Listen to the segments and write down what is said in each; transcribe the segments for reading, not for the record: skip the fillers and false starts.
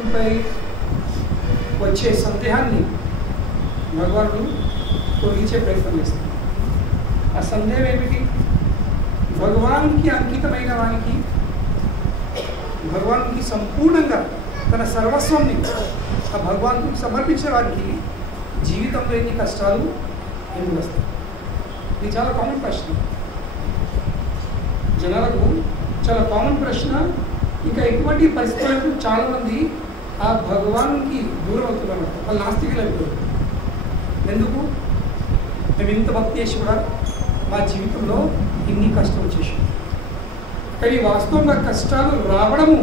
భక్తులపై వచ్చే సందేహాన్ని భగవానుడు తొలగించే ప్రయత్నం చేస్తారు. ఆ సందేహం ఏమిటి? భగవానునికి అంకితమైన వానికి, భగవానునికి సంపూర్ణంగా తన సర్వస్వాన్ని ఆ భగవానునికి సమర్పించిన వారికి జీవితంలో ఎన్ని కష్టాలు ఎందుకు వస్తాయి? ఇది చాలా కామన్ ప్రశ్న, జనాలకు చాలా కామన్ ప్రశ్న. ఇంకా ఎటువంటి పరిస్థితులకు చాలామంది ఆ భగవానునికి దూరం అవుతున్నారు, వాళ్ళు నాస్తికులు అయిపోతారు. ఎందుకు? మేము ఇంత భక్తి చేసి కూడా మా జీవితంలో ఇన్ని కష్టం వచ్చేసాం. కానీ వాస్తవంగా కష్టాలు రావడము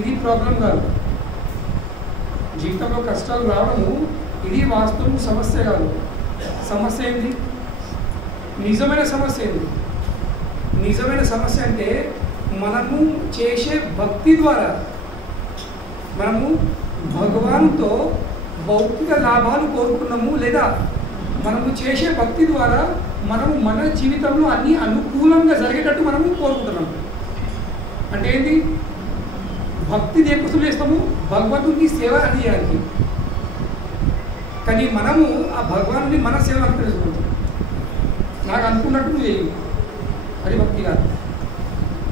ఇది ప్రాబ్లం కాదు. జీవితంలో కష్టాలు రావడము ఇది వాస్తవం, సమస్య కాదు. సమస్య ఏంటి? నిజమైన సమస్య ఏంటి? నిజమైన సమస్య అంటే మనము చేసే భక్తి ద్వారా మనము భగవాన్తో భౌతిక లాభాలు కోరుకున్నాము, లేదా మనము చేసే భక్తి ద్వారా మనము మన జీవితంలో అన్ని అనుకూలంగా జరిగేటట్టు మనము కోరుకుంటున్నాము. అంటే ఏంటి? భక్తి దేనికోసం చేస్తాము? భగవంతుడికి సేవ అందించడానికి. కానీ మనము ఆ భగవానుని మన సేవ అనుకుంటున్నాం. నాకు అనుకున్నట్టు నువ్వు చేయవు, అది భక్తి కాదు.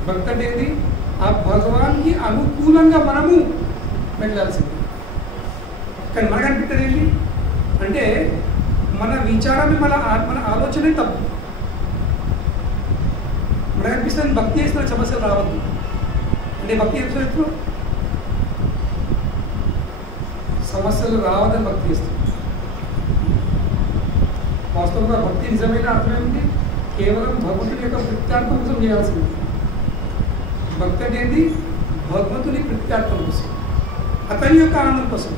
భక్తి అంటే ఏంటి? ఆ భగవాన్కి అనుకూలంగా మనము వెళ్ళాల్సింది. కానీ మనకు అనిపించేది ఏంటి అంటే మన విచారాన్ని మన ఆలోచనే తప్పు. మనకు అనిపిస్తుంది భక్తి చేస్తున్న సమస్యలు రావద్దు అంటే భక్తి చేస్తున్నప్పుడు సమస్యలు రావద్దని భక్తి చేస్తుంది. వాస్తవంగా భక్తి నిజమైన అర్థం ఏమిటి? కేవలం భగవంతుని యొక్క ప్రత్యార్థం కోసం చేయాల్సింది. భక్తి అంటే ఏంటి? భగవంతుని ప్రత్యార్థం కోసం, అతని యొక్క ఆనందం కోసం,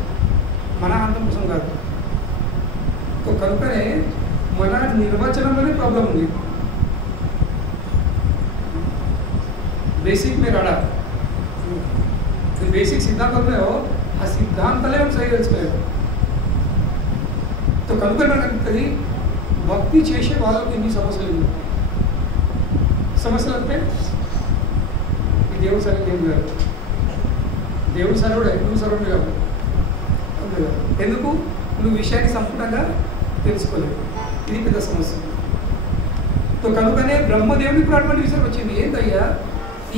మన ఆనందం కోసం కాదు. కనుకనే మన నిర్వచనంలోనే ప్రాబ్లం ఉంది. బేసిక్ మీరు అడా బేసిక్ సిద్ధాంతంలో ఆ సిద్ధాంతాలే మనం సరిగా తెలుసుకోలేదు. కనుక మనకు అనిపిస్తుంది భక్తి చేసే వాళ్ళకి ఎన్ని సమస్యలు ఉన్నాయి. సమస్యలు అంటే ఈ దేవుడు సరిగ్గా ఏం కాదు, దేవుడు సర్వుడే, నువ్వు సర్వుడు కాదు. ఎందుకు? నువ్వు విషయాన్ని సంపూర్ణంగా తెలుసుకోలేదు. ఇది పెద్ద సమస్య. కనుకనే బ్రహ్మదేవుడికి కూడా అటువంటి విషయం వచ్చింది. ఏంటయ్యా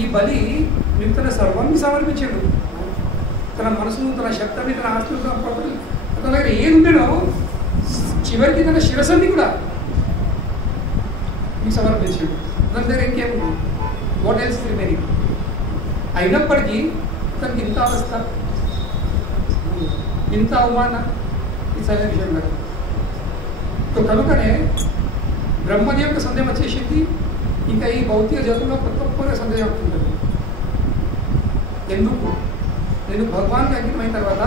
ఈ బలి మీకు తన సర్వాన్ని సమర్పించాడు, తన మనసును, తన శక్తిని, తన ఆస్తులు, తన ప్రాపర్టీ, తన దగ్గర ఏది ఉండేనో చివరికి తన శిరస్సుని కూడా మీకు సమర్పించాడు. తన దగ్గర ఇంకేముంది? What else remaining? అయినప్పటికీ తనకి ఇంత అవస్థ, ఇంత అవమానం, ఇది సరైన విషయం కాదు. కనుకనే బ్రహ్మదేవి యొక్క సందేహం వచ్చేసింది. ఇంకా ఈ భౌతిక జగత్తులో ప్రతి ఒక్కరి సందేహం ఉంటుంది. ఎందుకు? నేను భగవాన్కి అంకితమైన తర్వాత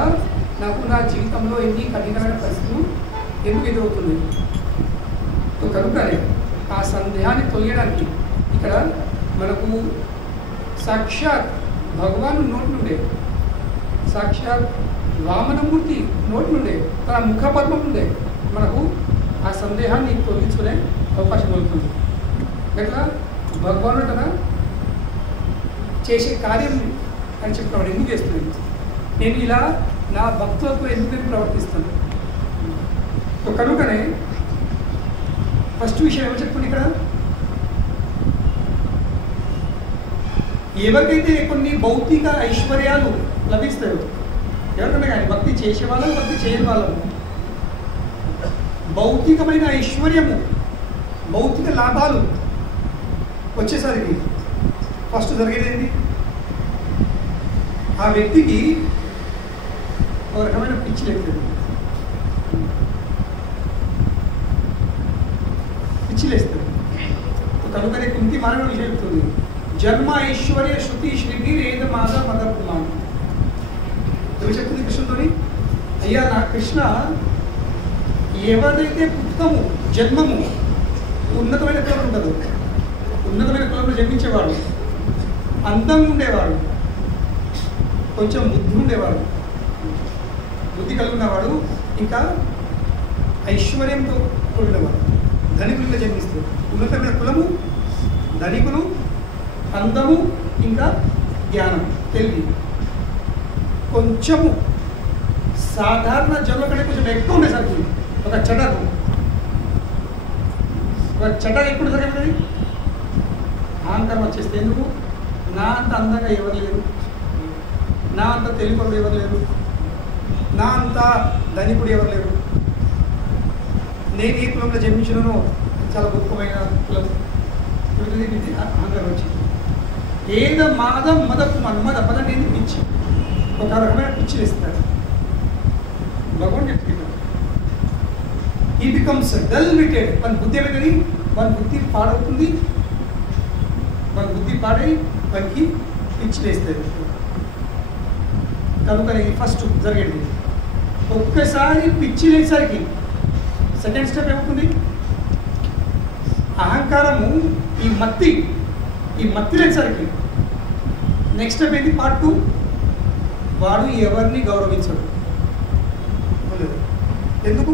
నాకు నా జీవితంలో ఎన్ని కఠినమైన పరిస్థితులు ఎందుకు ఎదురవుతుంది? కనుకనే ఆ సందేహాన్ని తొలగడానికి ఇక్కడ మనకు సాక్షాత్ భగవాను నోటి నుండే, సాక్షాత్ వామనమూర్తి నోటి నుండే, తన ముఖపద్మం నుండే మనకు ఆ సందేహాన్ని తొలగించుకునే అవకాశం కలుగుతుంది. ఎట్లా? భగవానుడు తన చేసే కార్యం అని చెప్తున్నాడు. ఎందుకు చేస్తుంది? నేను ఇలా నా భక్తులతో ఎందుకు ప్రవర్తిస్తాను? కనుకనే ఫస్ట్ విషయం ఏమో చెప్తుంది ఇక్కడ, ఎవరికైతే కొన్ని భౌతిక ఐశ్వర్యాలు లభిస్తాయో, ఎవరికైనా కానీ భక్తి చేసే వాళ్ళము, భక్తి చేయని వాళ్ళము, భౌతికమైన ఐశ్వర్యము, భౌతిక లాభాలు వచ్చేసరికి ఫస్ట్ జరిగేది ఏంటి? ఆ వ్యక్తికి ఒక రకమైన పిచ్చి లేస్తుంది. పిచ్చి లేస్తుంది. కనుకనే కుంతి మరణ విషయం చెప్తుంది, జన్మ ఐశ్వర్య శృతి శ్రీగిరి ఏద మాధ మదర్పుమాన్. ఎవరు చెప్తుంది కృష్ణుతోని? అయ్యా నా కృష్ణ, ఎవరైతే పుట్టుకము, జన్మము ఉన్నతమైన కులం ఉండదు, ఉన్నతమైన కులంలో జన్మించేవాడు, అందంగా ఉండేవాడు, కొంచెం బుద్ధి ఉండేవాడు, బుద్ధి కలిగి ఉన్నవాడు, ఇంకా ఐశ్వర్యంతో కూడినవాడు, ధనికులుగా జన్మిస్తారు. ఉన్నతమైన కులము, ధనికులు, అందము, ఇంకా జ్ఞానం, తెలివి. కొంచెము సాధారణ జనుల కంటే కొంచెం ఎక్కువ ఉండేసరికి ఒక చటర్ ఎక్కువ ఉండేసరికి అహంకారం వచ్చేస్తే ఎందుకు? నా అంత అందంగా ఎవరు లేరు, నా అంత తెలివిపరుడు ఎవరు లేరు, నా అంత ధనికుడు ఎవరు లేరు, నేను ఈ కులంలో జన్మించినను చాలా గొప్పమైన కులం. అహంకారం వచ్చింది. ఏదో మద నేను పిచ్చి, ఒక రకమైన పిచ్చిని ఇస్తాడు భగవాన్ చెప్తున్నాడు. ఈ బికమ్స్ డల్ విటెడ్. మన బుద్ధి ఏమైతుంది? మన బుద్ధి పాడవుతుంది, మన బుద్ధి పాడై మనకి పిచ్చి వేస్తుంది. కనుక ఫస్ట్ జరిగేది ఒక్కసారి పిచ్చి లేసరికి సెకండ్ స్టెప్ ఏమవుతుంది? అహంకారము ఈ మత్తి లేసరికి నెక్స్ట్ స్టెప్ ఏంటి? పార్ట్ 2. వాడు ఎవరిని గౌరవించడు. ఎందుకు?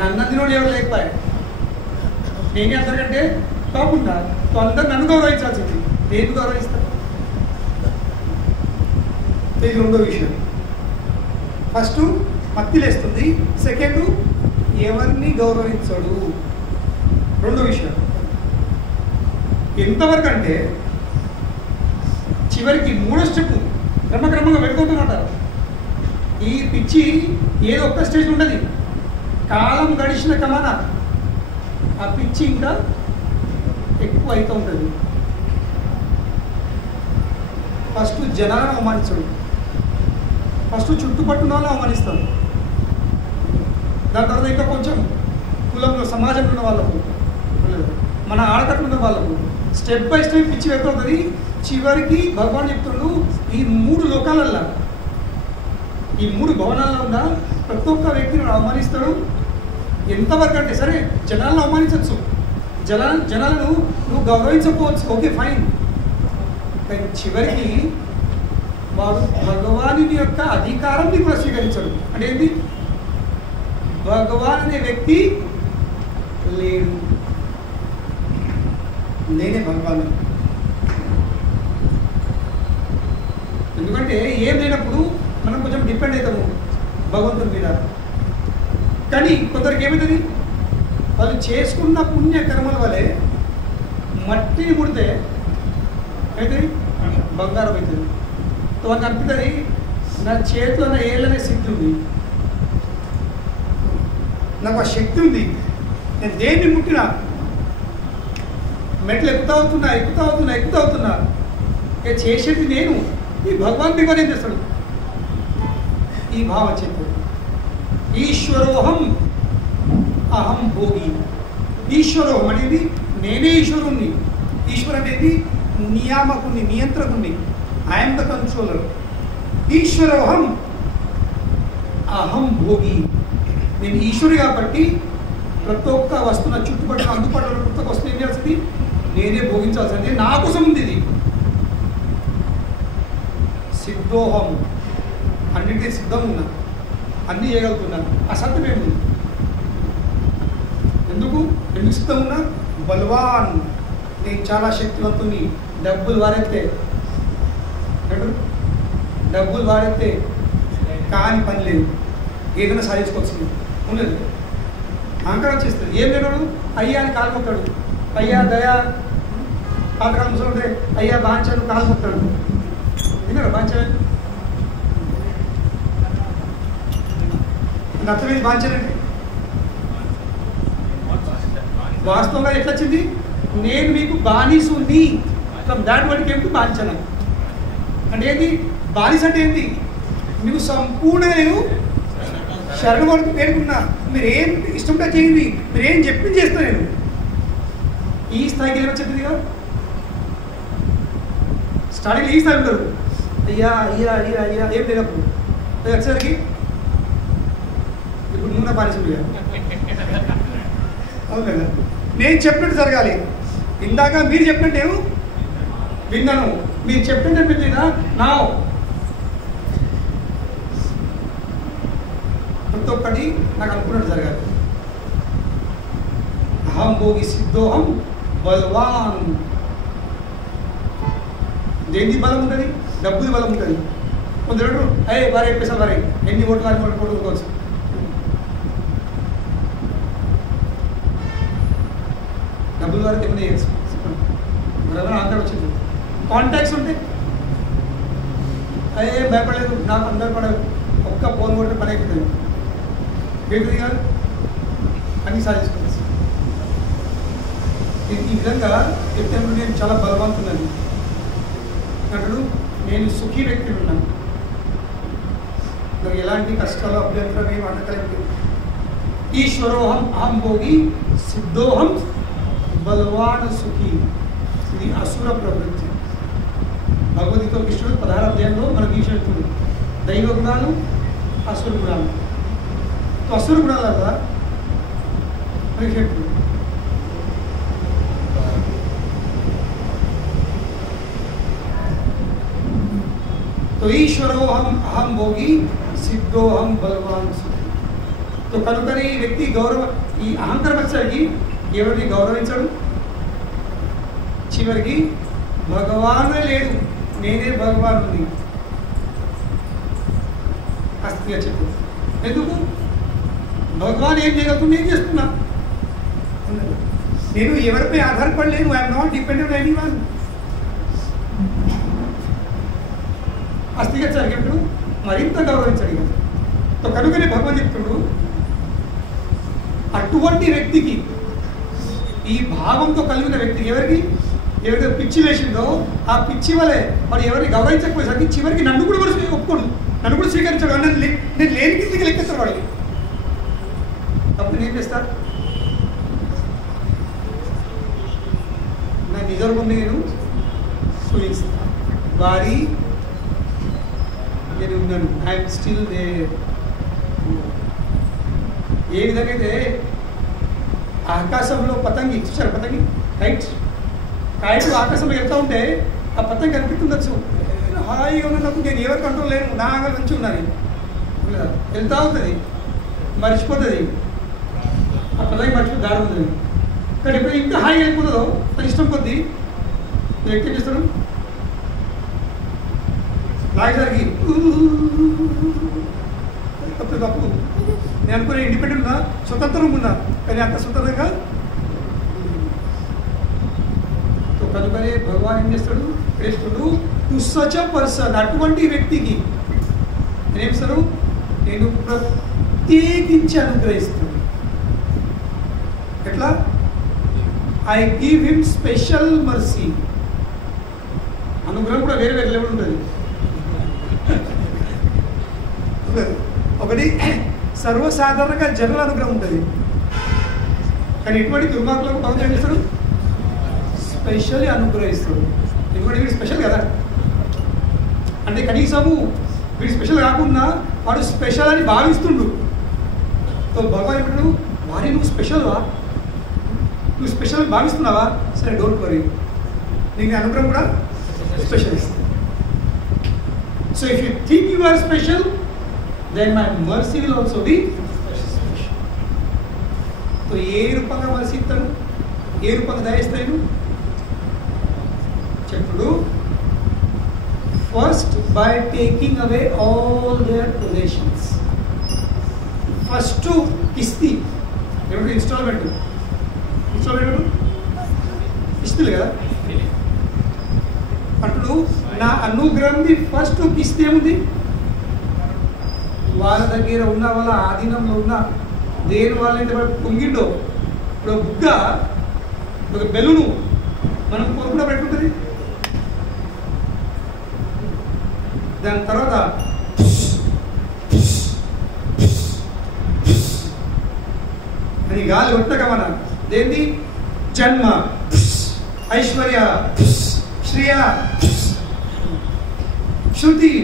నన్నందినోడు ఎవరు లేకపోయాడు. నేనే అందరికంటే కాకుండా అందరు నన్ను గౌరవించాల్సింది. నేను గౌరవిస్తాను. ఇది రెండో విషయం. ఫస్ట్ మత్తి లేస్తుంది, సెకండ్ ఎవరిని గౌరవించడు. రెండో విషయం ఎంతవరకు అంటే చివరికి మూడో స్టెప్ క్రమక్రమంగా వెళ్ళిపోతున్నమాట. ఈ పిచ్చి ఏదో ఒక్క స్టేజ్ ఉండదు. కాలం గడిచిన కమాన ఆ పిచ్చి ఇంకా ఎక్కువ అవుతూ ఉంటుంది. ఫస్ట్ జనాలను అవమానించడు, ఫస్ట్ చుట్టుపట్టున వాళ్ళని అవమానిస్తాడు. దాని తర్వాత ఇంకా కొంచెం కులంలో సమాజంలో ఉన్న వాళ్ళకు, మన ఆడకట్లు ఉన్న వాళ్ళకు స్టెప్ బై స్టెప్ పిచ్చి వెళ్తుంది. చివరికి భగవాన్ చెప్తుండు, ఈ 3 లోకాలల్లో, ఈ 3 భవనాల్లో ఉన్న ప్రతి ఒక్క వ్యక్తిని అవమానిస్తాడు. ఎంతవరకు అంటే సరే జనాలను అవమానించవచ్చు, జనాలను నువ్వు గౌరవించకపోవచ్చు, ఓకే ఫైన్. కానీ చివరికి వాడు భగవాను యొక్క అధికారాన్ని కూడా స్వీకరించాడు. అంటే ఏంటి? భగవాన్ అనే వ్యక్తి లేడు, నేనే భగవాను. ఎందుకంటే ఏం లేనప్పుడు మనం కొంచెం డిపెండ్ అవుతాము భగవంతుని మీద. కానీ కొందరికి ఏమవుతుంది? వాళ్ళు చేసుకున్న పుణ్యకర్మల వలె మట్టిని ముడితే అయితే బంగారం అవుతుంది. వాళ్ళకి అనిపిస్తుంది, నా చేతిలో నా ఏళ్ళనే శక్తి ఉంది, నాకు ఆ శక్తి ఉంది, నేను దేన్ని ముట్టినా మెట్లు ఎక్కుతా అవుతున్నా ఇక చేసేది నేను, ఈ భగవాన్ దిగనే చేస్తాడు. ఈ భావం చెప్పాడు. ఈశ్వరోహం అహం భోగి. ఈశ్వరోహం అనేది నేనే ఈశ్వరుణ్ణి. ఈశ్వరు అనేది నియామకుని, నియంత్రకుని. I'm the controller. ఈశ్వరోహం అహం భోగి. నేను ఈశ్వరు కాబట్టి ప్రతి ఒక్క వస్తువు, నా చుట్టుపక్కల అందుబాటులో ప్రతి ఒక్క వస్తువు ఏం చేయాల్సింది? నేనే భోగించాల్సింది. నా కోసం ఉంది ఇది. సిద్ధోహం, అన్నింటినీ సిద్ధంగా ఉన్నా, అన్నీ చేయగలుగుతున్నాను. అసత్యం ఏముంది? ఎందుకు సిద్ధం ఉన్నా? బల్వాన్, నేను చాలా శక్తివంతుని. డబ్బులు వాడెత్తే కాని పని లేదు, ఏదైనా సాధించుకోవచ్చు ఉండదు. అహంకారం చేస్తుంది. ఏం లేడు? అయ్యా అని కాలు మొక్కాడు. అయ్యా దయా పాతకాలం చూడండి, అయ్యా బాంచాను కాలు మొక్కాడు. విన్నారా బాంచాను? అర్థమైంది బాంచానండి. వాస్తవంగా ఎట్లా వచ్చింది? నేను మీకు బానిసుని. From that word came to బాంచన. అంటే ఏంటి? బానిస అంటే ఏంటి? మీకు సంపూర్ణ నేను శరణ వరకు పేర్కొన్నా. మీరు ఏం ఇష్టంగా చేయండి, మీరు ఏం చెప్పింది చేస్తా నేను. ఈ స్థాయికి ఏమో చెప్పింది కదా, స్టార్టింగ్ ఈ స్థాయి ఉంటారు. అయ్యా అయ్యా అయ్యా అయ్యా ఏం లేనప్పుడు వచ్చేసరికి ఇప్పుడు నూనె బానిసలు. అవును కదా? నేను చెప్పినట్టు జరగాలి. ఇందాక మీరు చెప్పినట్టు నేను విన్నాను, మీరు చెప్పినట్టు పెట్టినా నా ప్రతి ఒక్కటి నాకు అనుకున్నట్టు జరగాలి. అహం భోగి సిద్ధోహం బల్వాన్. దేని బలం ఉంటుంది? డబ్బుది బలం ఉంటుంది. కొందరు అయ్యే వారే పైసలు వారే ఎన్ని ఓట్లు వారి ఓట్లు కొట్టుకోవచ్చు. డబ్బులు వారికి ఏమైనా చేయొచ్చు. ఎవరైనా ఆంధ్ర వచ్చింది కాంటాక్ట్స్ ఉంటే అయ్యే భయపడలేదు, నాకు అందరు పడదు, ఒక్క ఫోన్ కొట్టే పని అయిపోతుంది. ఏంటిది కాదు అన్నీ సాధించుకోవచ్చు. ఈ విధంగా చెప్తే నేను చాలా బలవంతున్నాను అంటాడు. నేను సుఖీ వ్యక్తి ఉన్నాను, నాకు ఎలాంటి కష్టాలు అభ్యంతరం ఏమి అనకలేదు. ఈశ్వరోహం అహం భోగి సిద్ధోహం బలవాన్ సుఖీ. ఇది అసుర ప్రవృత్తి. భగవద్గీత కృష్ణుడు 16వ అధ్యాయంలో మనకు ఈ చెప్తుంది దైవ గుణాలు అసుర గుణాలు. అసుర గుణాలు కదా మనకి చెప్తుంది. ఈశ్వరోహం అహం భోగి సిద్ధోహం బలవాన్ సుఖీ. కనుకనే ఈ వ్యక్తి ఈ అహంకారం వచ్చేసరికి ఎవరిని గౌరవించడు, చివరికి భగవానే లేడు, నేనే భగవాన్ ఉంది అస్తిగా చెప్పు. ఎందుకు భగవాన్ ఏం చేయగలుగుతుంది, నేను చేస్తున్నా. నేను ఎవరిపై ఆధారపడలేను. I'm not dependent anyone. అస్తిగా జరిగినప్పుడు మరింత గౌరవించడు. కనుకనే భగవాన్ చెప్తుడు అటువంటి వ్యక్తికి, ఈ భావంతో కలిగిన వ్యక్తికి, ఎవరికి పిచ్చి వేసిందో ఆ పిచ్చి వలె వాడు ఎవరిని గౌరవించకపోయేసరికి చివరికి నన్ను కూడా ఒప్పుకోడు, నన్ను కూడా స్వీకరించాడు. నేను లేని కిందికి లెక్కేస్తాడు వాడికి. అప్పుడు నేను చేస్తాను, నా నిజం ముందు నేను చూపిస్తాను. వారి నేను ఉన్నాను, ఐఎమ్ స్టిల్ దేర్. ఏ విధంగా అయితే ఆకాశంలో పతంగి చూసారు, పతంగి రైట్ కాయలు ఆకాశంలో వెళ్తూ ఉంటే ఆ పతంగి కనిపిస్తుండొచ్చు, హాయిగా ఉన్నప్పుడు నేను ఎవరు కంట్రోల్ లేను, నా ఆగలు మంచి ఉన్నాను, వెళ్తూ ఉంటుంది, మర్చిపోతుంది. ఆ పతంగి మర్చిపోయి దాడి ఉంటుంది. కానీ ఇప్పుడు ఇంకా హాయిగా వెళ్ళిపోతుందో తన ఇష్టం కొద్దీ వ్యక్తి చేస్తాడు. లాగేసరికి తప్పు. నేను అనుకునే ఇండిపెండెంట్ ఉన్నా, స్వతంత్రంగా ఉన్నా, కానీ అంత స్వతంత్రంగా. కనుకనే భగవాన్ ఏం చేస్తాడు, కృష్ణుడు టు సచ్ అ పర్సన్, అటువంటి వ్యక్తికి నేనేమిస్తాను, నేను ప్రత్యేకించి అనుగ్రహిస్తాను. ఎట్లా? I give him special mercy. అనుగ్రహం కూడా వేరే వేరే లెవెల్ ఉంటుంది. ఒకటి సర్వసాధారణంగా జనరల్ అనుగ్రహం ఉంటుంది, కానీ ఇటువంటి దుర్మార్గులకు భగవంతుడు ఏం చేస్తాడు, స్పెషల్లీ అనుగ్రహిస్తాడు. ఎందుకంటే వీడు స్పెషల్ కదా, అంటే కనీసము వీడు స్పెషల్ కాకుండా వాడు స్పెషల్ అని భావిస్తుండు. భగవాన్ ఇప్పుడు వారి నువ్వు స్పెషల్వా, నువ్వు స్పెషల్ అని భావిస్తున్నావా, సరే డోంట్ వరీ, నీకు అనుగ్రహం కూడా స్పెషల్ ఇస్తుంది. So if you think you are special, then my mercy will also be special. तो ఏ రూపంగా మర్సీ ఇస్తాను, ఏ రూపంగా దయిస్తాను చెప్పుడు. First by taking away all their positions. First కిస్తీ ఏమిటి, ఇన్స్టాల్మెంట్ ఇస్తుంది కదా అప్పుడు నా అనుగ్రహంది ఫస్ట్ కిస్తీ ఏముంది, వాళ్ళ దగ్గర ఉన్న వాళ్ళ ఆధీనంలో ఉన్న దేని వాళ్ళంటే వాడు పొంగిండో. ఇప్పుడు బుగ్గ ఒక బెలూను మనం పొరుగులో పెట్టుకుంటుంది, దాని తర్వాత అని గాలి కొట్టక మన దేన్ని జన్మ, ఐశ్వర్య, శ్రేయ, శృతి.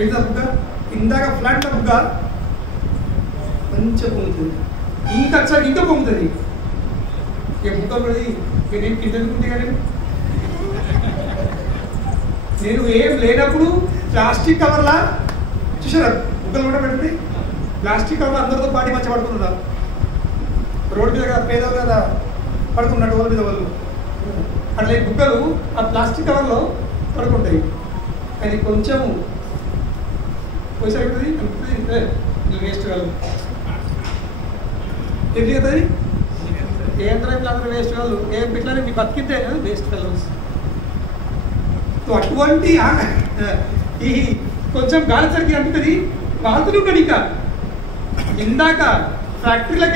బుగ్గ ఇందాక ఫ్లాట్ బుగ్గ మంచిగా పొంగుతుంది, ఇంకా ఒకసారి ఇంకా పొంగుతుంది. ఇక బుగ్గ పడి నేను కిందనుకుంటే కానీ నేను ఏం లేనప్పుడు ప్లాస్టిక్ కవర్లా చూసారా బుగ్గలు కూడా పెట్టండి. ప్లాస్టిక్ కవర్లో అందరితో పాటి మంచిగా పడుకున్నారు, రోడ్డు మీద కదా పేదలు కదా పడుకున్నట్టు వాళ్ళ మీద వాళ్ళు. అట్లా బుగ్గలు ఆ ప్లాస్టిక్ కవర్లో పడుకుంటాయి. కానీ కొంచెము పోయిసరి అవుతుంది వేస్ట్ కాదు ఎందుకు అవుతుంది ఏం అందరూ వేస్ట్ కాదు ఏం పెట్టాలి మీ బతికితే వేస్ట్ ఫెలోస్. అటువంటి ఈ కొంచెం గాలి సరికి అంటుంది వాళ్తున్నాడు. ఇంకా ఇందాక ఫ్యాక్టరీలకు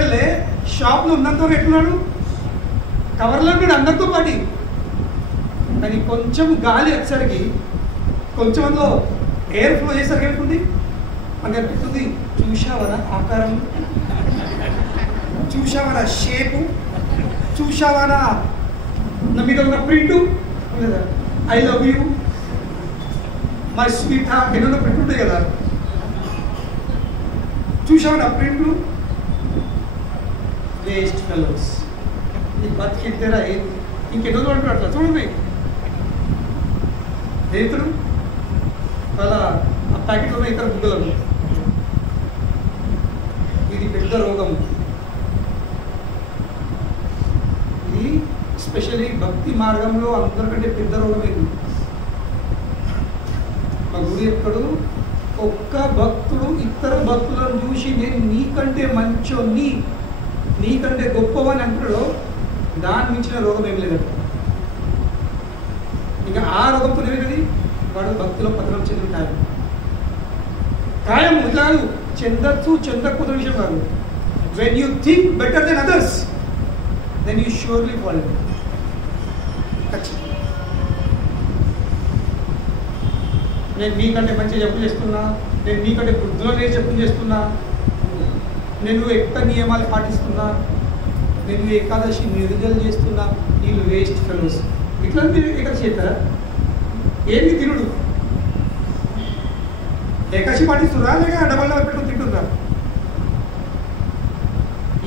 వెళ్ళే షాప్లో ఉన్నంత ఎట్లున్నాడు, కవర్లో ఉన్నాడు అందరితో పాటు. కానీ కొంచెం గాలి వచ్చేసరికి కొంచెం అందులో ఎయిర్ ఫ్లో చేసరికి ఏమవుతుంది మనకి అనిపిస్తుంది, చూసావనా ఆకారం, చూసావనా షేపు, చూసావనా నా మీద ఉన్న print, I love you my sweet heart ఎన్నో ప్రింట్ ఉంటాయి కదా, చూసావనా ప్రింట్లు. Waste fellows. ఈ బతికిద్దరా ఇంకెన్నో అంటారు అట్లా చూడండి. రైతులు వాళ్ళ ఆ ప్యాకెట్లో ఉన్న ఇతర గుడ్డలు. ఇది పెద్ద రోగం. ఇది ఎస్పెషల్లీ భక్తి మార్గంలో అందరికంటే పెద్ద రోగం ఇది. మా గురు ఎప్పుడు ఒక్క భక్తుడు ఇతర భక్తులను చూసి నేను నీకంటే మంచోని, నీకంటే గొప్పవని అంటాడో దాని మించిన రోగం ఏం లేదంట. ఇంకా ఆ రోగంతో ఏమిటది, వాడు భక్తిలో పతనం చెందుతాడు. ఖాయం ఇట్లా కాదు, చెందచ్చు చెందకపోతే విషయం కాదు. When you think better than others then you surely fall. నేను మీకంటే మంచిగా జపం చేస్తున్నా, నేను మీకంటే బుద్ధిలో నేను జపం చేస్తున్నా, నేను ఎక్కువ నియమాలు పాటిస్తున్నా, నేను ఏకాదశి నిర్జలు చేస్తున్నా, వీళ్ళు వేస్ట్ ఫెలోస్. ఇట్లా మీరు ఏకాదశి చేస్తారా? ఏంది తినుడు? ఏకాదశి పాటిస్తురా లేక డబల్ పెట్టుకుని తింటున్నా?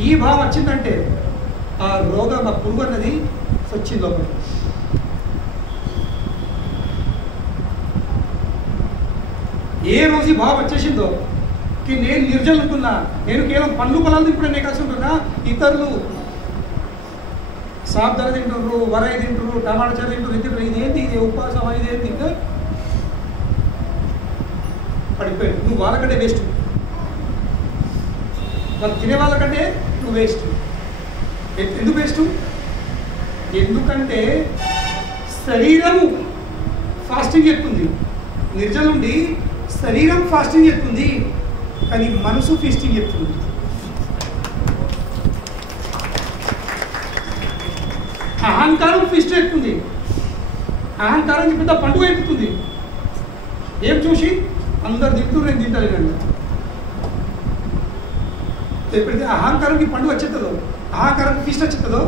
ఈ భావం వచ్చిందంటే ఆ రోగం, ఆ పురుగు అన్నది వచ్చింది లోపల. ఏ రోజు ఈ భావం వచ్చేసిందో నేను నిర్జలు ఉంటున్నా, నేను కేవలం పండ్లు పొలాలు ఇప్పుడు నేను కలిసి ఉంటున్నా, ఇతరులు సాబ్దాలు తింటున్నారు, వరాయి తింటున్నారు, టమాటా చారు తింటున్నారు, ఇదేంటి, ఇది ఉపవాసం, ఇదేంటి, ఇంకా పడిపోయాడు. నువ్వు వాళ్ళకంటే వేస్ట్, వాళ్ళు తినే వాళ్ళకంటే నువ్వు వేస్ట్. ఎందుకు వేస్ట్? ఎందుకంటే శరీరము ఫాస్టింగ్ చెప్తుంది, నిర్జలుండి శరీరం ఫాస్టింగ్ చెప్తుంది, కానీ మనసు ఫీస్టింగ్ చెప్తుంది. అహంకారం ఫీస్ట్ చెప్తుంది, అహంకారం పెద్ద పండుగ అయిపోతుంది. ఏం చూసి అందరు తింటూ నేను తింటలేనండి. ఎప్పుడైతే అహంకారంకి పండుగ వచ్చేస్తుందో, అహంకారం ఫీస్ట్ వచ్చేస్తుందో,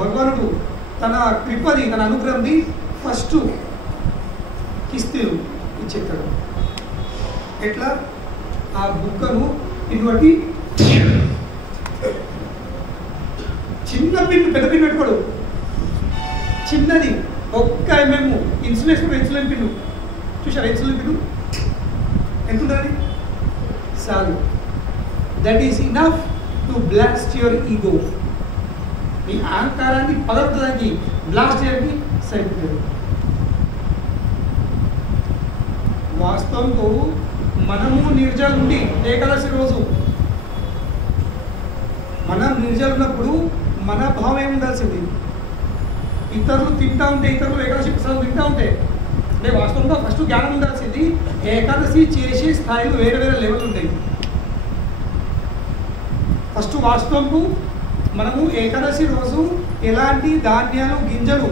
భగవానుడు తన కృపది, తన అనుగ్రహంది ఫస్ట్ కిస్తీలు ఇచ్చేస్తాడు. ఎట్లా? ఆ బుక్కను ఇటువంటి చిన్న పిన్ను, పెద్ద పిన్ను పెట్టుకోడు, చిన్నది 1 mm ఇన్సులిన్ వేసుకుంటే ఇన్సులిన్ పిన్ను చూసారా? ఇన్సులిన్ పిన్ను ఎంత ఉంటుంది? చాలు. That is enough to blast your ego. మీ అహంకారాన్ని పదార్థానికి బ్లాస్ట్ చేయడానికి సరిపోతుంది. వాస్తవంతో మనము నిర్జలు ఉండి ఏకాదశి రోజు మనం నిర్జలు ఉన్నప్పుడు మన భావం ఏమి ఉండాల్సింది? ఇతరులు తింటా ఉంటే, ఇతరులు ఏకాదశి ప్రసాదం తింటా ఉంటే, అంటే వాస్తవంగా ఫస్ట్ జ్ఞానం ఉండాల్సింది. ఏకాదశి చేసే స్థాయిలో వేరే వేరే లెవెల్ ఉన్నాయి. ఫస్ట్ వాస్తవంకు మనము ఏకాదశి రోజు ఎలాంటి ధాన్యాలు, గింజలు,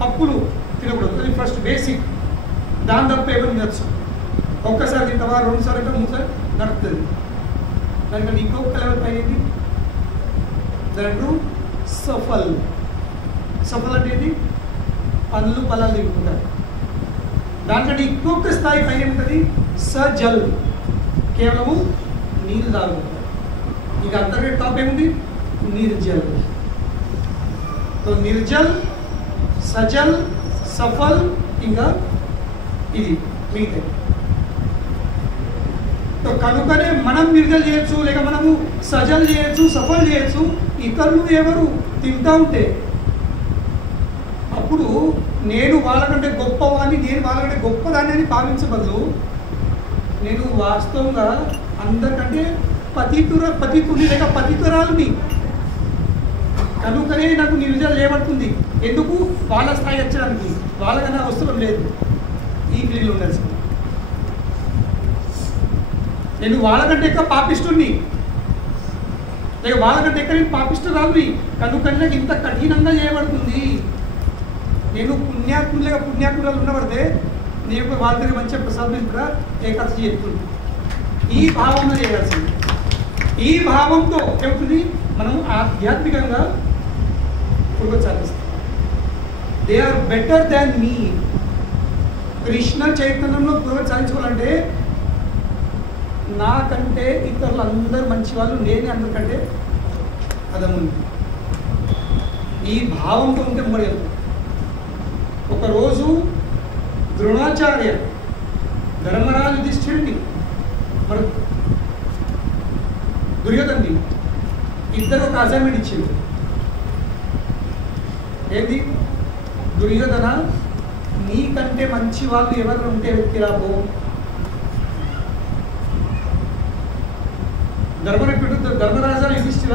పప్పులు తినకూడదు. అది ఫస్ట్ బేసిక్. దాని తప్ప ఏమైనా తినచ్చు. ఒక్కసారి తింటావా, 2 సార్లు తింటా, 3 సార్లు నడుపుతుంది. దానికంటే ఇంకొక లెవెల్ పై ఏంటి? దాంట్లో సఫల్. సఫల్ అంటే ఏంటి? పండ్లు పొలాలు తింటుంటారు. దాంట్లో ఇంకొక స్థాయి పైన ఏముంటుంది? సజల్. కేవలము నీళ్ళు తాగుతుంటారు. ఇక అంతకంటే టాప్ ఏముంది? నిర్జల్. సో నిర్జల్, సజల్, సఫల్, ఇంకా ఇది మిగతా. కనుకనే మనం నిర్జల్ చేయొచ్చు, లేక మనము సజల్ చేయొచ్చు, సఫల్ చేయొచ్చు. ఇతరులు ఎవరు తింటా ఉంటే అప్పుడు నేను వాళ్ళకంటే గొప్పవాడిని, నేను వాళ్ళకంటే గొప్పదాన్ని అని భావించే బదులు నేను వాస్తవంగా అందరికంటే పతితుని లేక పతితురాలుని. కనుకనే నాకు నిలుదల లేబడుతుంది. ఎందుకు? వాళ్ళ స్థాయి వచ్చడానికి. వాళ్ళకన్నా అవసరం లేదు ఈ ఫీల్డ్లో ఉండాల్సింది. నేను వాళ్ళకంటే ఎక్కువ పాపిష్టుని లేక వాళ్ళకంటే ఎక్కువ నేను పాపిష్టురాలుని. కనుకనే నాకు ఇంత కఠినంగా చేయబడుతుంది. నేను పుణ్యాత్ములు లేక పుణ్యాత్మురాలు ఉన్నబడితే నేను వాళ్ళ దగ్గర మంచిగా ప్రసాదం కూడా ఏకాదశి చెప్తుంది. ఈ భావంలో చేయాల్సింది. ఈ భావంతో ఏమవుతుంది? మనం ఆధ్యాత్మికంగా సాధిస్తాం. దే ఆర్ బెటర్ దాన్ మీ. కృష్ణ చైతన్యంలో పురోగతి సాధించుకోవాలంటే నాకంటే ఇతరులు అందరూ మంచి వాళ్ళు, నేనే అందరికంటే అదముంది. ఈ భావంతో ఉంటే మరి ఒకరోజు ద్రోణాచార్య ధర్మరాజు యుధిష్ఠిరుడిని మరి దుర్యోధన్ని ఇద్దరు ఒక అసైన్మెంట్ ఇచ్చింది. ఏంది? దుర్యోధన, నీకంటే మంచి వాళ్ళు ఎవరు ఉంటే వెతికిరాబో. ధర్మరాజా యుధిష్ఠిర,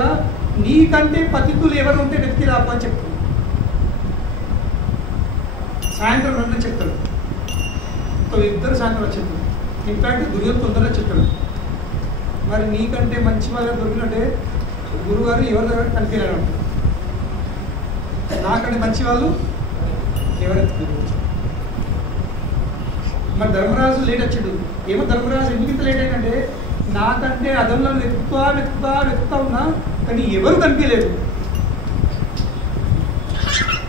నీకంటే పతితులు ఎవరు ఉంటే వెతికిరాబో అని చెప్తాడు. సాయంత్రం రెండు చెప్తాడు. ఇద్దరు సాయంత్రం వచ్చేది. ఇన్ఫాక్ట్ దుర్యోధన తొందరగా చెప్పాడు. మరి నీకంటే మంచి వాళ్ళు దొరికినట్టే గురువారు ఎవరి దగ్గర కనిపించారు. నాకంటే మంచి వాళ్ళు ఎవరైతే. మరి ధర్మరాజు లేట్ వచ్చాడు. ఏమో ధర్మరాజు ఎందుకు ఇంత లేట్ అయిందంటే నాకంటే అదంలో వెతుకుతా ఉన్నా కానీ ఎవరు కనిపించలేదు.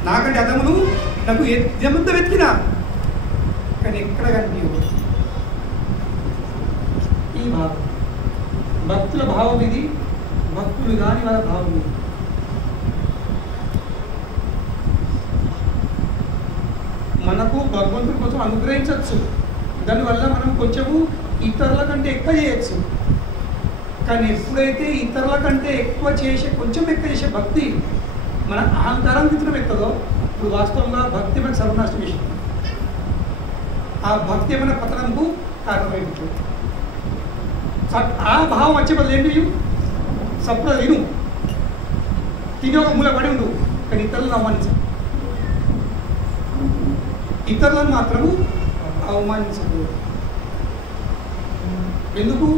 నాకంటే అదమును నాకు ఎమంతా వెతికినా కానీ ఎక్కడ కనిపించదు. ఈ భావం భక్తుల భావం ఇది. భక్తులు కాని వాళ్ళ భావం ఇది. మనకు భగవంతుడి కోసం అనుగ్రహించవచ్చు. దానివల్ల మనం కొంచెము ఇతరుల కంటే ఎక్కువ చేయొచ్చు. కానీ ఎప్పుడైతే ఇతరుల కంటే ఎక్కువ చేసే కొంచెం ఎక్కువ చేసే భక్తి మన అహంకారం మిత్రం ఎక్కదో ఇప్పుడు వాస్తవంగా భక్తి మనకు సర్వనాశనం చేసింది. ఆ భక్తి మన పతనంకు కారణమైపోతుంది. ఆ భావం వచ్చే బదులు ఏంటి? సప్పుడు విను, తిని ఒక మూల పడి ఉండు, కానీ ఇతరులను అవమానించు. ఇతరులను మాత్రము అవమానించదు. ఎందుకు?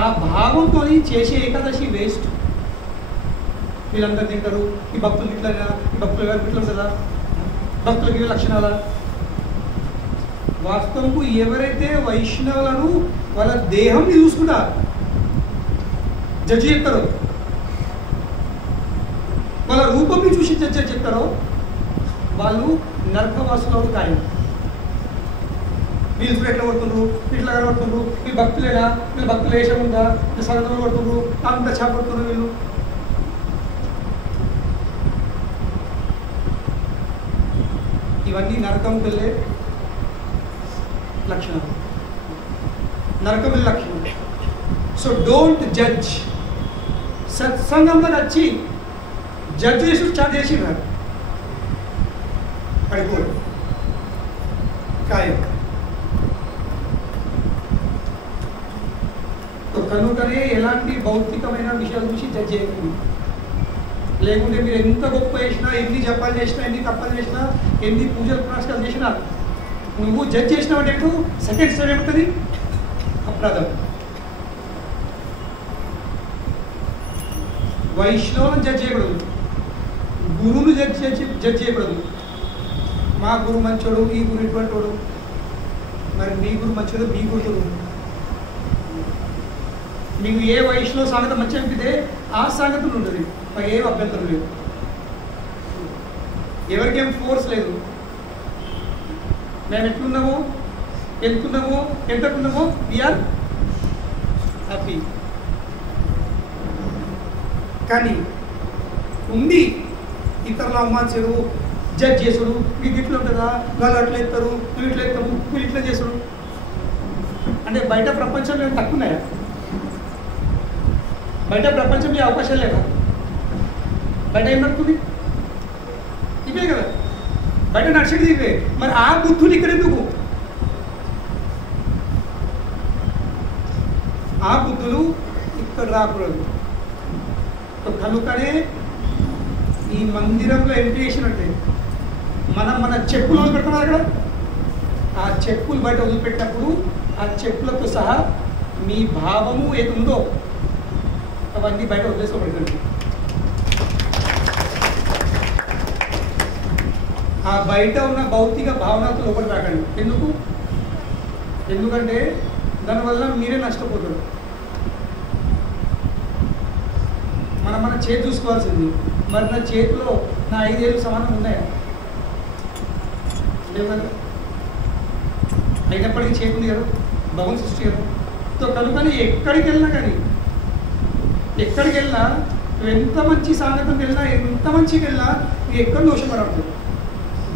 ఆ భావంతో చేసే ఏకాదశి వేస్ట్. వీళ్ళందరూ తింటారు, ఈ భక్తులు ఇట్లైనా, ఈ భక్తులు ఎవరు ఇట్లా ఉంటుందా, భక్తులకి ఇవే లక్షణాలా? వాస్తవంకు ఎవరైతే వైష్ణవులను వాళ్ళ దేహంని చూసుకుంటారు, జడ్జి చెప్తారో, వాళ్ళ రూపంని చూసి జడ్జి చెప్తారో వాళ్ళు నరకవాసులు ఖాయం. వీళ్ళు ఇప్పుడు ఎట్లా కొడుతుండ్రు, ఇట్లా కనబడుతుండ్రు, వీళ్ళు భక్తులేనా, వీళ్ళు భక్తులు వేషం ఉందా, వీళ్ళు సగంలో కొడుతుండ్రు, అంత చేపడుతుండ్రు వీళ్ళు. ఇవన్నీ నరకంకి వెళ్ళే లక్షణాలు, నరకం వెళ్ళే లక్షణం. So don't judge. సత్సంగంలో వచ్చి జడ్జ్ చేసి స్టార్ట్ చేసినారు పడిపోడు ఖాయం. కనుకనే ఎలాంటి భౌతికమైన విషయాల గురించి జడ్జ్ చేయకండి. లేకుంటే మీరు ఎంత గొప్ప చేసినా, ఎన్ని జపాలు చేసినా, ఎన్ని తప్పలు చేసినా, ఎన్ని పూజలు పునస్కారాలు చేసినా నువ్వు జడ్జ్ చేసినావంటే సెకండ్ స్టెప్ ఏముంటుంది? అపరాధం. వైష్ణవులను జడ్జ్ చేయకూడదు, గురువును జడ్జ్ చేయకూడదు. మా గురువు మంచోడు, ఈ గురు ఇటువంటి వాడు. మరి మీ గురు మంచోడు, మీ గురువు. మీకు ఏ వైష్ణవ సాంగత మంచి అనిపితే ఆ సాంగతులు ఉంటుంది, మాకు ఏం అభ్యంతరం లేదు. ఎవరికేం ఫోర్స్ లేదు. మేము ఎట్లున్నామో, ఎంతకున్నామో వీఆర్ హ్యాపీ. కానీ ఉండి ఇతరుల అవమానించడు, జడ్జ్ చేసుడు, మీకు ఇట్లా ఉంటుందా, వాళ్ళు అట్లా ఎత్తారు, నువ్వు ఇట్లా ఎత్తాము, నువ్వు ఇట్లా చేసుడు అంటే బయట ప్రపంచంలో తక్కువ ఉన్నాయా? బయట ప్రపంచంలో అవకాశాలు లేవా? బయట ఏం నడుతుంది? ఇవే కదా. బయట నడిచేది ఇవే. మరి ఆ బుద్ధులు ఇక్కడ ఎందుకు? ఆ బుద్ధులు ఇక్కడ రాకూడదు. కనుకనే ఈ మందిరంలో ఎంట్రీ చేసినట్టే మన చెప్పులు వదిలిపెడుతున్నారు కదా, ఆ చెప్పులు బయట వదిలిపెట్టినప్పుడు ఆ చెప్పులతో సహా మీ భావము ఏది ఉందో అవన్నీ బయట వదిలేసుకోబడుతుంది. ఆ బయట ఉన్న భౌతిక భావనతో లోపల రాకండి. ఎందుకంటే దానివల్ల మీరే నష్టపోతారు. మన చేతి చూసుకోవాల్సింది. మరి నా చేతిలో నా 5 ఏళ్ళు సమానం ఉన్నాయా? లేవు కదా. అయినప్పటికీ చేతి ఉంది కదా, భగవంతుని సృష్టి కదా. సో కనుకని ఎక్కడికి వెళ్ళినా నువ్వు ఎంత మంచి సాంగత్యం వెళ్ళినా, ఎంత మంచిగా వెళ్ళినా నువ్వు ఎక్కడ దోషం పడవుతుంది.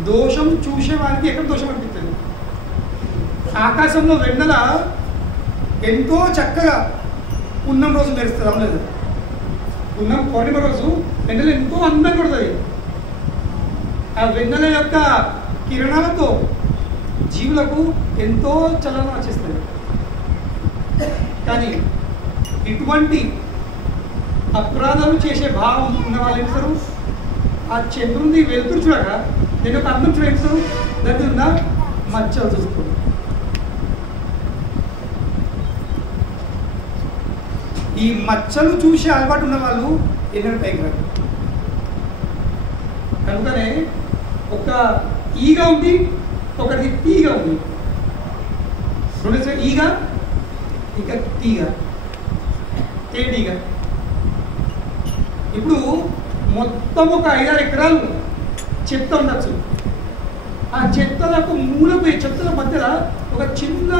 దోషం చూసే వారికి ఎక్కడ దోషం అనిపిస్తుంది. ఆకాశంలో వెన్నెల ఎంతో చక్కగా పున్నం రోజు మెరుస్తుంది, అవునలేదు? పున్నం పౌర్ణిమ రోజు వెన్నెల ఎంతో అందంగా పడుతుంది. ఆ వెన్నెల యొక్క కిరణాలతో జీవులకు ఎంతో చలనం వచ్చేస్తుంది. కానీ ఇటువంటి అపరాధాలు చేసే భావం ఉన్న వాళ్ళు ఏమిస్తారు? ఆ చంద్రుని వెలుతురు చూడక నేను ఒక అందం చూడేస్తారు, దాన్ని ఉన్న మచ్చలు చూస్తుంది. ఈ మచ్చలు చూసే అలవాటు ఉన్న వాళ్ళు ఎన్నడూ పైకి రాదు. కనుకనే ఒక ఈగ ఉంది, ఒకటి తీగ ఉంది. రెండు ఈగ ఇంకా తీగ, తేనీగ. ఇప్పుడు మొత్తం ఒక 5-6 ఎకరాలు చెత్త ఉండొచ్చు. ఆ చెత్తలకు మూలపోయి చెత్తల మధ్యలో ఒక చిన్న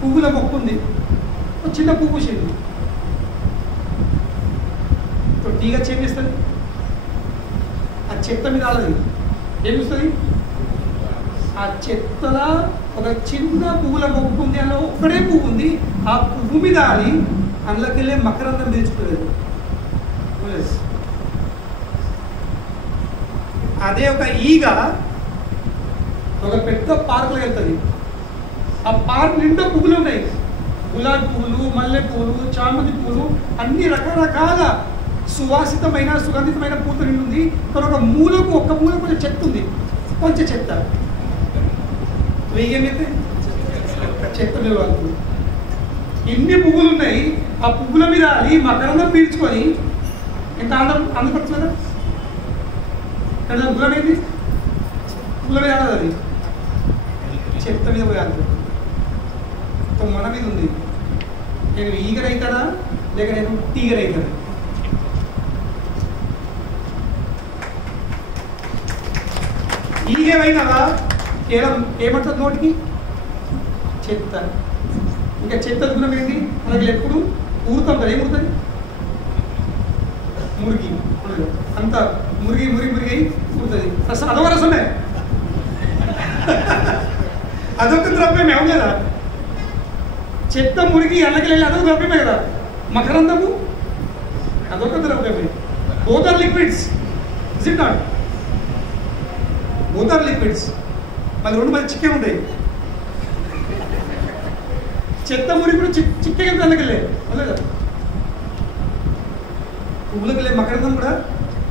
పువ్వుల మొక్క ఉంది, ఒక చిన్న పువ్వు పూసింది. ఇప్పుడు తీగ చేపిస్తుంది, ఆ చెత్త మీద ఆలది ఏం చూస్తుంది? ఆ చెత్తల ఒక చిన్న పువ్వుల మొక్క ఉంది, అందులో ఒక్కడే పువ్వు ఉంది. ఆ పువ్వు మీద ఆడి అందులోకి వెళ్ళే మకరందం తీర్చుకోలేదు. అదే ఒక ఈగ ఒక పెద్ద పార్కులో వెళ్తుంది. ఆ పార్క్ నిండా పువ్వులు ఉన్నాయి, గులాబీ పువ్వులు, మల్లె పువ్వులు, చామంతి పువ్వులు, అన్ని రకరకాల సువాసితమైన సుగంధితమైన పూత నిండుంది. కానీ ఒక్క మూలకు కొంచెం చెత్త ఉంది, కొంచెం చెత్త. వెయ్యమైతే చెత్త మీద వాళ్ళు ఇన్ని పువ్వులు ఉన్నాయి. ఆ పువ్వుల మీద అది మకరందం పీల్చుకొని ఎంత అందపడుతుంది కదా. కానీ గులమైంది, పువ్వుల మీద ఆడదు, అది చెత్త మీద పోయి ఆడుతుంది. మన మీద ఉంది. నేను ఈగరైతానా లేక నేను తీగరైతానా? ఈగేమైనా కేవలం ఏమంటుంది నోటికి? చెత్త. ఇంకా చెత్త గుణం ఏంటి? మనకి ఎప్పుడు ఊరుతాం కదా, ఏముడుతుంది? మురిగి. అంత మురిగి అయి ఊరుతుంది. అసలు అదొక రసమే, అదొక ద్రవ్యమే, అవును కదా. చెత్త మురిగి అన్నకి వెళ్ళి అదొక ద్రవ్యమే కదా. మకరందము అదొక ద్రవ్యమే. Both are liquids, is it not? Both are liquids. మళ్ళీ రెండు మళ్ళీ చిక్కే ఉంటాయి. చెత్త మురికి కూడా చిక్కగా అన్నకెళ్ళే అదే కదా. పువ్వులకు వెళ్ళే మకరందం కూడా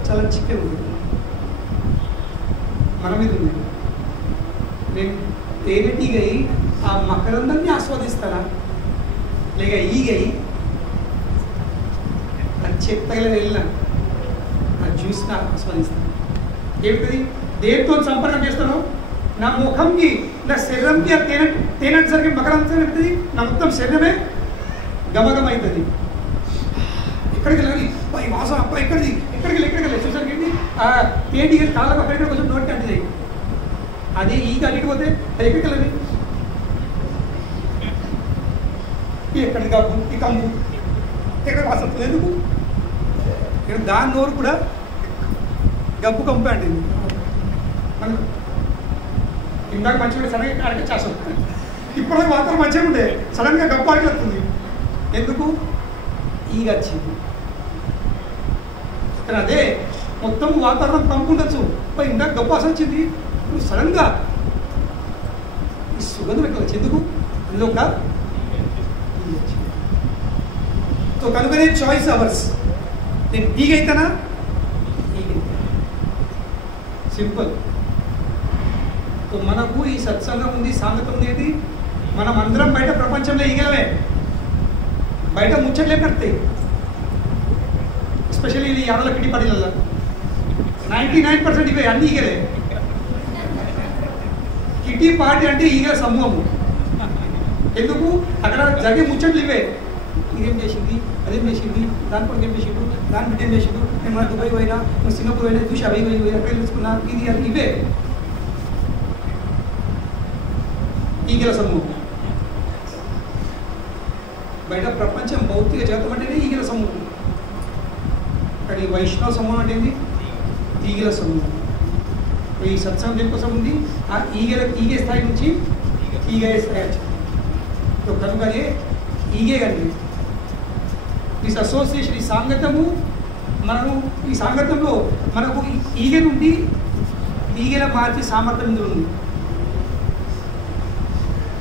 చాలా చిక్కే ఉంటుంది. మన మీద ఉంది. నేను తేనెటీగై ఆ మకరందాన్ని ఆస్వాదిస్తానా లేక ఈగై ఆ చెత్తగా వెళ్ళిన ఆ జ్యూస్ని ఆస్వాదిస్తాను? ఏమిటది? దేనితో సంపర్కం చేస్తాను? నా ముఖంకి, నా శరీరంకి ఆ తేనె సరికి మకరందం ఏమిటది? నా మొత్తం శరీరమే గమగమ అవుతుంది. ఎక్కడికి వెళ్ళాలి ఈ వాసన, అప్ప ఎక్కడికి వెళ్ళి చూసరికి ఏంటి? ఆ తేనెటీగ కాళ్ళకు అక్కడిక్కడ కొంచెం నోటి అంటుంది. అదే ఈగ అడిగిపోతే అది ఎక్కడికి వెళ్ళాలి? ఎక్కడికి గబ్బు, ఈ కంపు ఎక్కడ వాసన ఎందుకు? దాని నోరు కూడా గబ్బు కంపు అంటుంది. మనం ఇందాక మంచిగా సడన్గా అడిగే చేస్తాం. ఇప్పుడు వాతావరణం మంచిగా ఉండే సడన్గా గబ్బు అడిగి వస్తుంది. ఎందుకు? ఈగ వచ్చింది. కానీ అదే మొత్తం వాతావరణం పంపుండొచ్చు, ఇందాక గొప్ప వాసన వచ్చింది, ఇప్పుడు సడన్గా ఈ సుగంధం ఎట్లా ఎందుకు ఇందులో ఒక సో కనుకనే చాయిస్ అవర్స్. నేను టీగ అవుతానా, సింపుల్. సో మనకు ఈ సత్సంగం ఉంది, సాంగతం ఉంది. మనం అందరం బయట ప్రపంచంలో ఈగలమే, బయట ముచ్చట్లే కడతాయి. ఎస్పెషల్లీ ఈ ఆడల కిటి పడిలల్లో 99% ఇవే, అన్ని ఈగలే. కిటీ పార్టీ అంటే ఈగల సమూహము. ఎందుకు అక్కడ జరిగే ముచ్చట్లు ఇవే. ఇదేం చేసింది, అదేం చేసింది, దాని కొడుకు ఏం చేసిండు, దాని బిడ్డ ఏం చేసిండు, నేను మన దుబాయ్ పోయినా, మన సింగపూర్ పోయినా, చూసి అవి ఎక్కడ తెలుసుకున్నా, ఇది అది ఇవే ఈగల సమూహం. బయట ప్రపంచం భౌతిక జగతం అంటేనే ఈగల సమూహం. కానీ వైష్ణవ సమూహం అంటే ఏంటి? ఈగల సమూహం. ఈ సత్సంగం దేనికోసం ఉంది? ఆ ఈగే స్థాయి నుంచి ఈగే స్థాయి వచ్చింది. కనుకనే ఈగే కలిగి దిస్ అసోసియేషన్, ఈ సాంగత్యము, మనము ఈ సాంగత్యంలో మనకు ఈగ నుండి ఈగల మార్చి సామర్థ్యం ఇందులో ఉంది.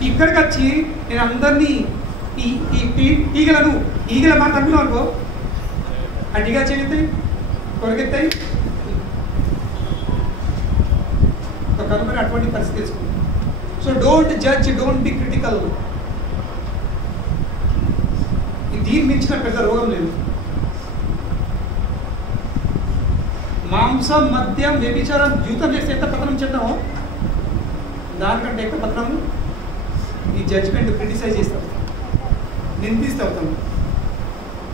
ఇక్కడికి వచ్చి నేను అందరినీ ఈగల మాట అంటున్నాను అనుకో, అడిగా చెల్లుతాయి, కొరకెత్తాయి. కనుక అటువంటి పరిస్థితి తెలుసుకుంది. So don't judge, don't be critical. దీన్ని మించిన పెద్ద రోగం లేదు. మాంసం, మద్యం, వ్యభిచారం, జీవితం చేస్తే ఎంత పతనం చెందామో దానికంటే ఎక్కువ పతనం ఈ జడ్జ్మెంట్ క్రిటిసైజ్ చేస్తాం, నిందిస్తూ అవుతాం.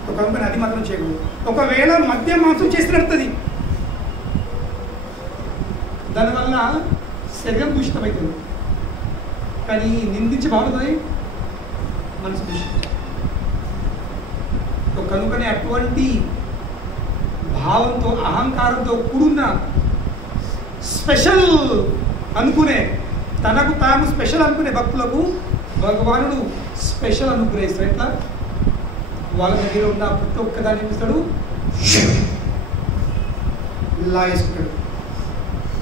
ఒక కంపెనీ అది మాత్రం చేయకూడదు. ఒకవేళ మద్యం, మాంసం చేస్తే నడుతుంది, దానివల్ల శరీరం దూషితమవుతుంది. కానీ నిందించి బాగుంటుంది మనసు దూషితం. కనుకనే అటువంటి భావంతో, అహంకారంతో కూడున్న స్పెషల్ అనుకునే, తనకు తాను స్పెషల్ అనుకునే భక్తులకు భగవానుడు స్పెషల్ అనుగ్రహిస్తాడు. ఎట్లా? వాళ్ళ దగ్గర ఉన్న ప్రతి ఒక్కదాన్ని ఇస్తాడు, లాగేసుకుంటాడు.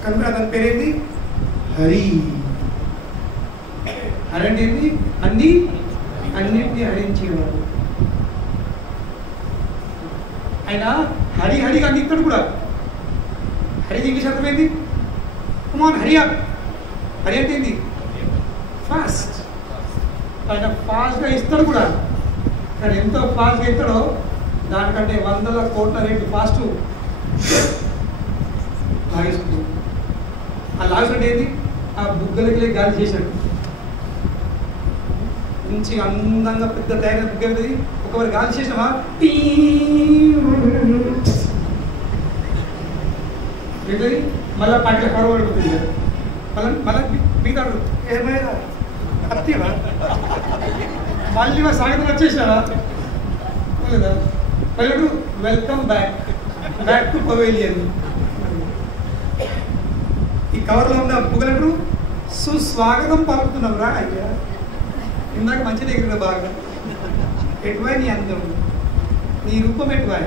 కనుక అతని పేరేంటి? హరి. హరి అంటే ఏంటి? అన్నింటినీ హరించేవాడు. ఆయన హరి హరిగా ఇస్తాడు కూడా. హరి ఇంగ్లీష్ అర్థమైంది? కమాన్ హరి అప్. హరి అంటే ఏంటి? ఫాస్ట్. ఆయన ఫాస్ట్గా ఇస్తాడు కూడా. కానీ ఎంతో ఫాస్ట్గా ఇస్తాడో దానికంటే 100 కోట్ల రేటు ఫాస్ట్ లాగేసుకుంటాడు. ఆ లాగేసుకుంటే ఏంటి? ఆ బుగ్గలకి గాలి చేశాడు. మంచిగా అందంగా పెద్ద తయారైన బుగ్గ ఉంటుంది. ఒకవేళ గాలి చేసినావా ఏంటది మళ్ళీ పట్ల కరువు పడిపోతుంది కదా. మళ్ళీ మిగతాడు ఏమైనా అత్తివా మళ్ళీ మా సాయంత్రం వచ్చేసినావా లేదా పల్లెడు వెల్కమ్ బ్యాక్ టు పవేలియన్. ఈ కవర్లో ఉన్న బుగ్గలంటూ సుస్వాగతం పలుకుతున్నాం రా అయ్యా. ఇందాక మంచిగా ఎగిరిన బాగా. ఎటువై నీ అందం, నీ రూపం ఎటువై,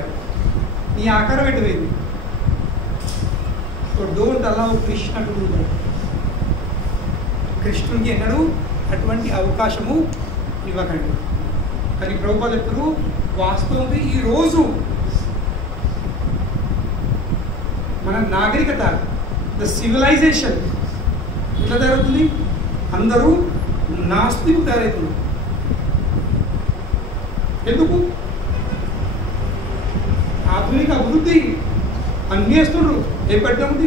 నీ ఆకారం ఎటువైంది. So don't allow Krishna to do that. కృష్ణుడికి ఎన్నడూ అటువంటి అవకాశము ఇవ్వకండి. కానీ ప్రభుపాదులు చెప్తారు, వాస్తవంగా ఈరోజు మన నాగరికత, ద సివిలైజేషన్ ఎట్లా తయారవుతుంది? అందరూ నాస్తికులు తయారవుతుంది. ఎందుకు? ఆధునిక అభివృద్ధి అన్నీ వేస్తుండ్రు. ఏం పెట్టడం ఉంది?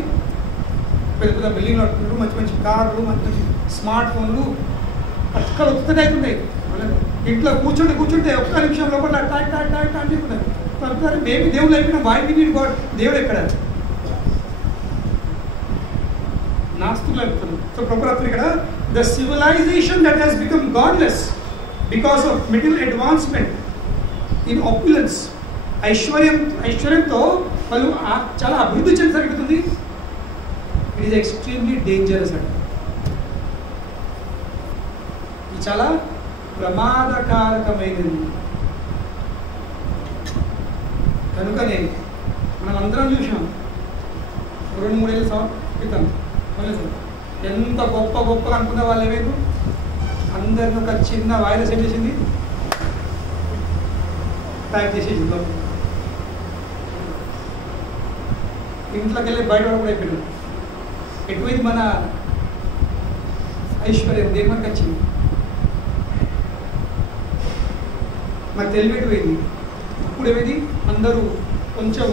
పెద్ద పెద్ద బిల్డింగ్లు కట్టుకుంటారు, మంచి మంచి కార్లు, మంచి మంచి స్మార్ట్ ఫోన్లు పక్కలు వస్తూనే అవుతున్నాయి. ఇంట్లో కూర్చుంటే ఒక్క నిమిషం లోపల అంటున్నారు. మేబీ దేవుడు అయిపోయినా వాయి నీడు దేవుడు ఎక్కడ? నాస్తికులు అయిపోతున్నారు. సో ప్రభుత్వం ఇక్కడ the civilization that has become godless because of material advancement in opulence, ఐశ్వర్యంతో వాళ్ళు చాలా అభివృద్ధి చెందగలుగుతుంది. ఇట్ ఈస్ ఎక్స్ట్రీమ్లీ డేంజరస్ అంట. ఇది చాలా ప్రమాదకారకమైనది. కనుకనే మనం అందరం చూసాం 2-3 ఏళ్ళ క్రితం. ఎంత గొప్పగా అనుకున్న వాళ్ళు ఏమైంది, అందరిని ఒక చిన్న వైరస్ ఏం చేసింది, ప్యాక్ చేసేసింది. ఇంట్లోకి వెళ్ళి బయట కూడా అయిపోయాడు. ఎటువైంది మన ఐశ్వర్యం, దేని మనకి వచ్చింది, మన తెలివి ఎటువైంది. ఇప్పుడు ఏమైంది, అందరూ కొంచెం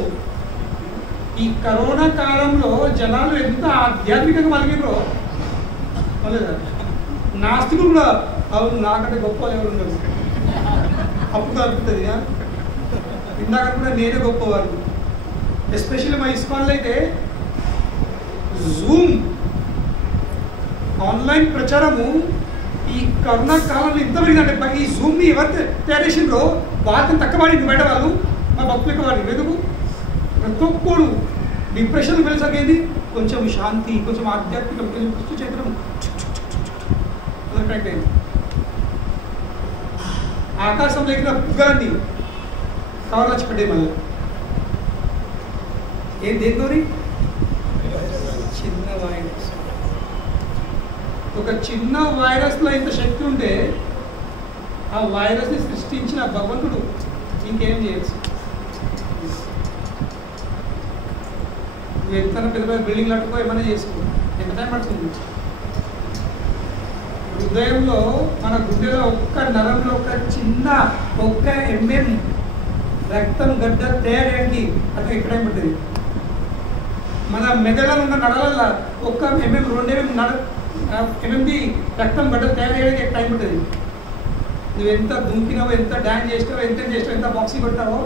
ఈ కరోనా కాలంలో జనాలు ఎంత ఆధ్యాత్మికంగా మలిగినరో లేదా. నాస్తికులు కూడా అవును నాకంటే గొప్ప ఎవరు ఉండదు అప్పుడు అనిపిస్తుంది. ఇందాక కూడా నేనే గొప్పవాడిని. ఎస్పెషల్లీ మా ఇస్కాన్లో అయితే జూమ్ ఆన్లైన్ ప్రచారము ఈ కరోనా కాలంలో ఇంత పెరిగిందంటే ఈ జూమ్ని ఎవరు తయారు చేసిండ్రో వాళ్ళని తక్కువడి బయట వాళ్ళు మా భక్తులకు వాడి వెతుకు ప్రతి ఒక్కడు డిప్రెషన్ వెళ్ళసరిగేది. కొంచెం శాంతి, కొంచెం ఆధ్యాత్మికం, కొంచెం కృష్ణ చైతన్యం కరెక్ట్ అయింది. ఆకాశంలో ఎగిన బుగ్గలన్నీ కవర్లు వచ్చి పెట్టే మళ్ళీ ఏం దేంతోని, చిన్న వైరస్. ఒక చిన్న వైరస్లో ఇంత శక్తి ఉంటే ఆ వైరస్ని సృష్టించిన భగవంతుడు ఇంకేం చేయొచ్చు. నువ్వు ఎంత పెద్ద పెద్ద బిల్డింగ్లు అట్టుకో ఏమైనా చేసుకో, ఎంత టైం పడుతుంది. హృదయంలో మన గుండెలో ఒక్క నరంలో ఒక్క ఎంఎం రక్తం గడ్డ తయారయ్యానికి అది ఎక్కడేం పడుతుంది. మన మెదడులో ఉన్న నరాల ఒక్క ఎంఎం 2 ఎంఎంది రక్తం గడ్డ తయారయ్యడానికి టైం ఉంటుంది. నువ్వు ఎంత దుంకినావో, ఎంత డాన్స్ చేసినావో, ఎంత చేసినావు, ఎంత బాక్సింగ్ కొట్టావో.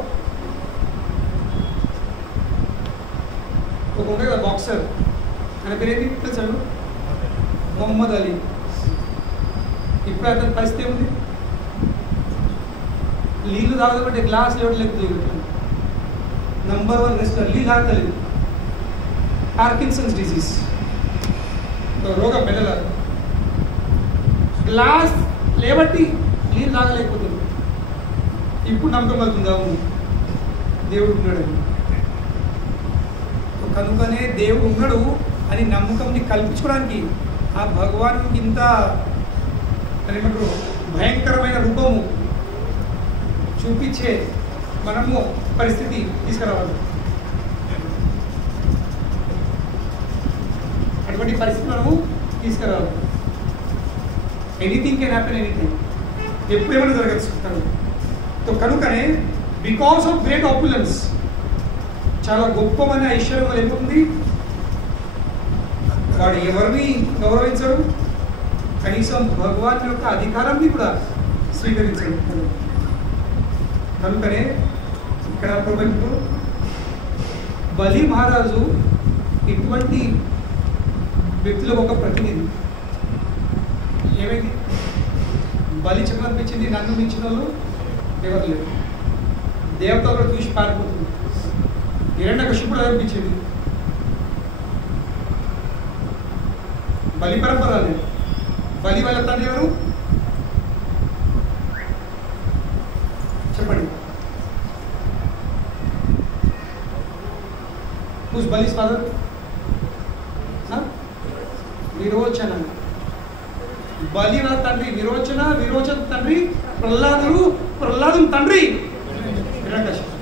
ఒక ఉండే కదా బాక్సర్, ఆయన పేరు ఏంటి తెలుసాడు, మొహమ్మద్ అలీ. ఇప్పుడు అతని పరిస్థితి ఏముంది, నీళ్ళు తాగదంటే గ్లాస్ లేవట్లేదు. నంబర్ 1 రెస్లర్, నీళ్ళు తాగలేదు. పార్కిన్సన్స్ డిసీజ్ రోగం, మెదల గ్లాస్ లేబట్టి నీళ్ళు తాగలేకపోతుంది. ఇప్పుడు నమ్మకం అవుతుంది అవును దేవుడు ఉన్నాడని. కనుకనే దేవుడు ఉన్నాడు అని నమ్మకంని కల్పించుకోవడానికి ఆ భగవానుడికి ఇంత ఏమంటారు భయంకరమైన రూపము చూపించే మనము పరిస్థితి తీసుకురావాలి. అటువంటి పరిస్థితి మనము తీసుకురావాలి. ఎనీథింగ్ కెన్ హ్యాపెన్, ఎనీథింగ్, ఎప్పుడేమైనా జరగచ్చు. కనుకనే బికాస్ ఆఫ్ గ్రేట్ ఆపులెన్స్, చాలా గొప్పమైన ఐశ్వర్యం వల్ల ఏముంది, వాడు ఎవరిని గౌరవించడు, కనీసం భగవాన్ యొక్క అధికారాన్ని కూడా స్వీకరించడు. కనుకనే ఇక్కడ ప్రభుత్వం బలి మహారాజు ఇటువంటి వ్యక్తులకు ఒక ప్రతినిధి. ఏమైంది, బలి చెప్పనిపించింది, నన్ను మించిన వాళ్ళు ఎవరు లేరు. దేవత కూడా చూసి పారిపోతుంది. హిరణ్యకశిపుడు అనిపించింది. బలి పరంపర లేదు. బలి వాళ్ళ తండ్రి ఎవరు చెప్పండి. Whose Bali's father? విరోచన. బలి వాళ్ళ తండ్రి విరోచన, విరోచన తండ్రి ప్రహ్లాదుడు, ప్రహ్లాదుని తండ్రి హిరణ్యకశిపుడు.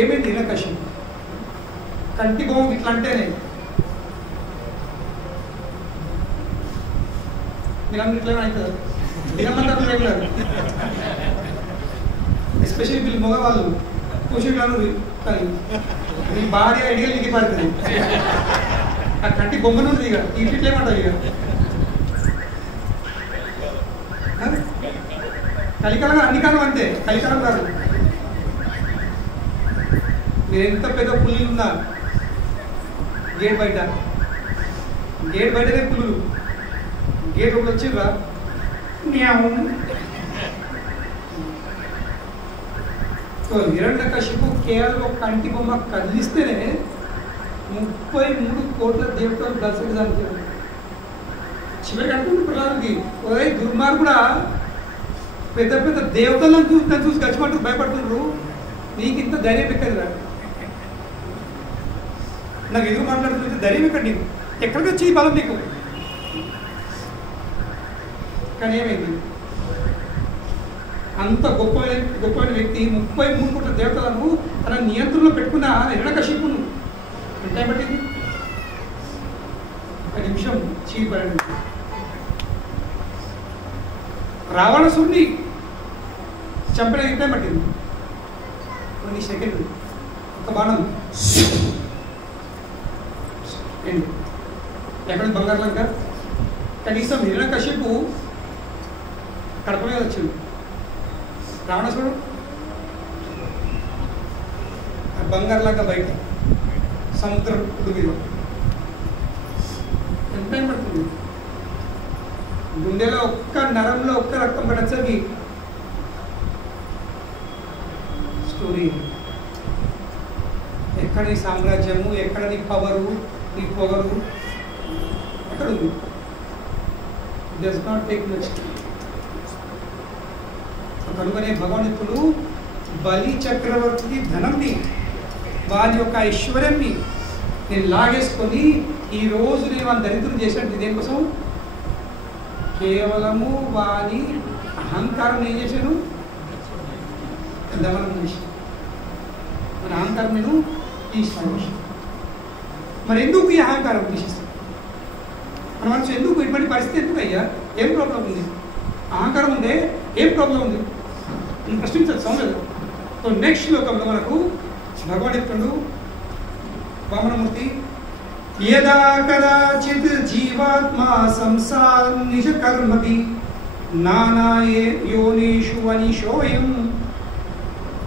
ఏమైంది హిరణ్యకశిపుడు కంటి బొమ్మ ఇట్లా అంటేనే మీరందరూ ఇట్లా అవుతుంది. దినమంతా లేదు, ఎస్పెషల్లీ వీళ్ళు మగవాళ్ళు కూర్చుంటాను కానీ మీ భార్య ఐడియా దిగి పడుతుంది. ఆ కంటి బొమ్మ నుండి ఇక ఇంటిట్లో ఏమంటారు, ఇక కలికాలం అన్ని కాలం అంతే, కలికాలం కాదు. మీరు ఎంత పెద్ద పుల్లులు ఉన్నా గేట్ బయటనే పుల్లులు, గేట్ ఒకటి వచ్చిర్రా హిరణ్యకశిపు కేవలం ఒక కంటి బొమ్మ కదిలిస్తేనే 33 కోట్ల దేవతలు దర్శించడానికి చివరికి అంటుంది ప్రహ్లాదుకి, ఒరే దుర్మార్గుడా, పెద్ద పెద్ద దేవతలను చూసి గచ్చిపట్టు భయపడుతున్నారు, నీకు ఇంత ధైర్యం ఎక్కదిరా, నాకు ఎదురు మాట్లాడుతుంటే ధైర్యం ఎక్కడ నీకు, ఎక్కడికి వచ్చి బలం నీకు? కానీ ఏమైంది, అంత గొప్పమైన వ్యక్తి 33 కోట్ల దేవతలను తన నియంత్రణలో పెట్టుకున్న హిరణ్యకశిపును ఎంత పట్టింది? ఒక నిమిషం చీపడండి. రావణసుడిని చంపిన ఎంత పట్టింది? కొన్ని సెకండ్, ఒక బాణం ఎక్కడ బంగారు లంక. కనీసం హిరణ్యకశిపు కడప మీద వచ్చింది, రావణసుడు బంగారు లంక బయట సముద్రం మీద. ఎంత టైం పడుతుంది? గుండెలో ఒక్క నరంలో ఒక్క రక్తం పడచ్చకి స్టోరీ. ఎక్కడ నీ సామ్రాజ్యము, ఎక్కడ నీ పవరు, నీ పొగరు ఎక్కడ ఉంది? Does not take much. కనుకనే భగవంతుడు బలి చక్రవర్తికి ధనంని, వారి యొక్క ఐశ్వర్యాన్ని నేను లాగేసుకొని ఈరోజు నేను వాళ్ళని దరిద్రం చేసినట్టు దేనికోసం? కేవలము వారి అహంకారం ఏం చేశాను? దమనం చేశాను. మన అహంకారం నేను తీస్తాను. మరి ఎందుకు ఈ అహంకారం తీసేస్తాను? మన మనసు ఎందుకు ఇటువంటి పరిస్థితి ఎందుకు అయ్యా? ఏం ప్రాబ్లం ఉంది? అహంకారం ఉందే ఏం ప్రాబ్లం ఉంది? నేను ప్రశ్నించచ్చు లేదు. సో నెక్స్ట్ శ్లోకంలో మనకు భగవానుడు వామనమూర్తి యదా కదాచిత్ జీవాత్మా సంసారం నిజ కర్మభి నానా యోనిషు అనిశోయం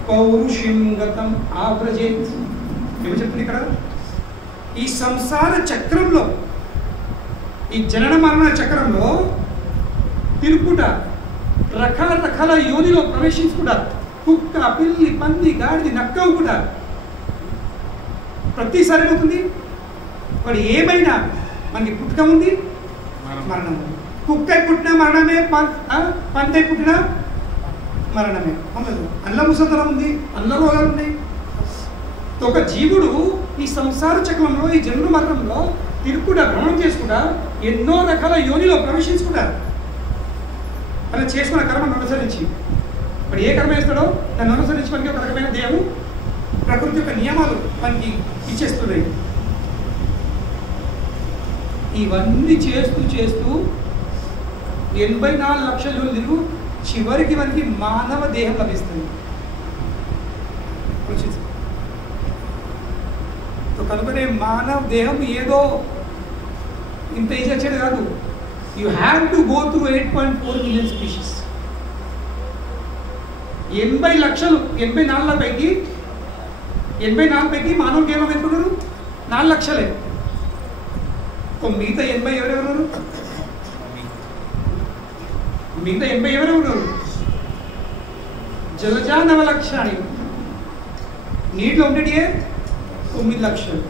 పౌరుషం గతం ఆవ్రజేత్. ఏమని చెప్తుంది ఇక్కడ? ఈ సంసార చక్రంలో, ఈ జనన మరణ చక్రంలో తిరుపుట, రకరకాల యోనిలో ప్రవేశించుకుంటా, కుక్క, పిల్లి, పంది, గాడిది, నక్క కూడా ప్రతిసారి ఏమవుతుంది? వాడు ఏమైనా మనకి పుట్టుక ఉంది, మరణం ఉంది. కుక్క పుట్టిన మరణమే, పంది పుట్టిన మరణమే. అందులో ముసలితనం ఉంది, అందులో రోగాలు ఉన్నాయి. ఒక జీవుడు ఈ సంసార చక్రంలో, ఈ జన్మ మరణంలో తిరుగుకుంటా, భ్రమణం చేసుకుంటా, ఎన్నో రకాల యోనిలో ప్రవేశించుకుంటారు. అలా చేసుకున్న కర్మను అనుసరించి మరి ఏ కర్మ వేస్తాడో దాన్ని అనుసరించి మనకి ఒక రకమైన దేహము, ప్రకృతి యొక్క నియమాలు మనకి ఇచ్చేస్తున్నాయి. ఇవన్నీ చేస్తూ చేస్తూ 84 లక్షల యోనులు తిరుగు చివరికి మనకి మానవ దేహం లభిస్తుంది. కనుకనే మానవ దేహం ఏదో ఇంత ఈజీ వచ్చేది కాదు. You have to go through 8.4 million species. 84 పైకి మానవుడికి ఏమో ఎంతున్నారు? 4 లక్షలే. మిగతా 80 ఎవరెవరు? మిగతా 80 ఎవరెవరు? జలజా 9 లక్షాలు, నీటిలో ఉండేటియే 9 లక్షలు,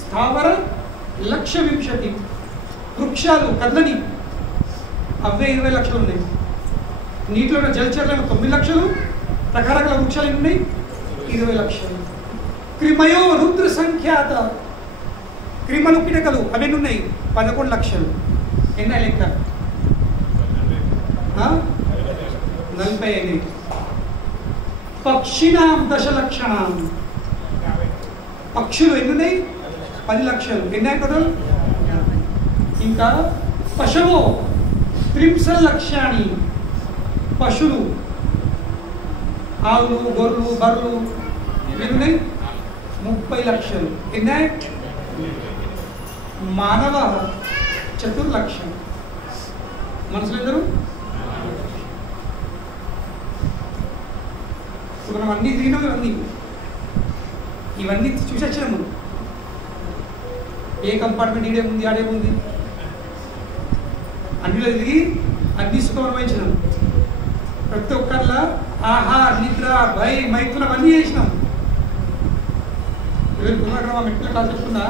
స్థావర 1,20,000, వృక్షాలు కదలని అవే 20 లక్షలు ఉన్నాయి. నీటిలో ఉన్న జలచరాలు 9 లక్షలు, రకరకాల వృక్షాలు ఎన్ని ఉన్నాయి? 20 లక్షలు. క్రిమయో రుద్ర సంఖ్యాత, క్రిమలు కిటకలు అవన్నీ ఉన్నాయి 11 లక్షలు. ఎన్న లెక్క? 45. పక్షినాం 10 లక్షణం, పక్షులు ఎన్ని ఉన్నాయి? 10 లక్షలు. ఎన్ని టోటల్? ఇంకా పశువు 30 లక్షాన్ని, పశువులు ఆవులు, గొర్రెలు, బర్రెలు ఎన్ని ఉన్నాయి? 30 లక్షలు. ఎన్ని? మానవ 4 లక్షలు. మనుషులు ఎందరు? మనం అన్ని తిరిగినాం. ఇవన్నీ చూసి వచ్చినాము. ఏ కంపార్ట్మెంట్ ఈడేముంది, ఆడేముంది, అన్నిలో తిరిగి అన్ని సుఖం అనుభవించినాం. ప్రతి ఒక్కరిలా ఆహార, నిద్ర, భయ, మైత్రులు అవన్నీ చేసినాం. మా మెట్ల క్లాస్ చెప్తున్నా,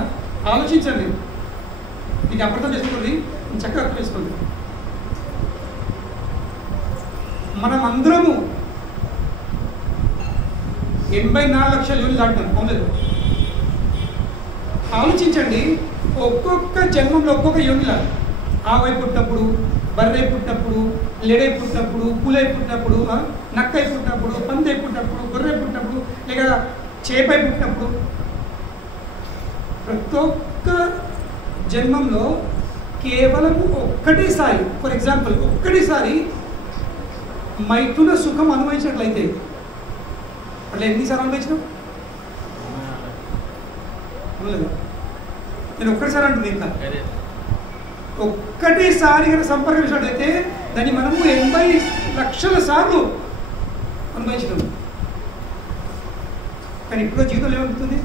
ఆలోచించండి. ఇది అర్థం చేసుకోండి, చక్కగా అర్థం చేసుకోండి. మనం అందరము 84 లక్షల యోనులు దాటుతాం. అవును, ఆలోచించండి. ఒక్కొక్క జన్మంలో ఒక్కొక్క యోనిలా, ఆవై పుట్టినప్పుడు, బర్రె పుట్టినప్పుడు, లెడై పుట్టినప్పుడు, పులై పుట్టినప్పుడు, నక్కై పుట్టినప్పుడు, పందై పుట్టినప్పుడు, గొర్రె పుట్టినప్పుడు, లేక చేపై పుట్టినప్పుడు, ప్రతి ఒక్క జన్మంలో కేవలం ఒక్కటేసారి, ఫర్ ఎగ్జాంపుల్ ఒక్కటేసారి మైథున సుఖం అనుభవించినట్లయితే అట్లా ఎన్నిసార్లు అనుభవించినావు? నేను ఒక్కటిసారి అంటుంది. ఇంకా ఒక్కటేసారి కనుక సంపర్కించినట్లయితే దాన్ని మనము 80 లక్షల సార్లు అనుభవించినాము. కానీ ఇప్పుడు జీవితంలో ఏమవుతుంది?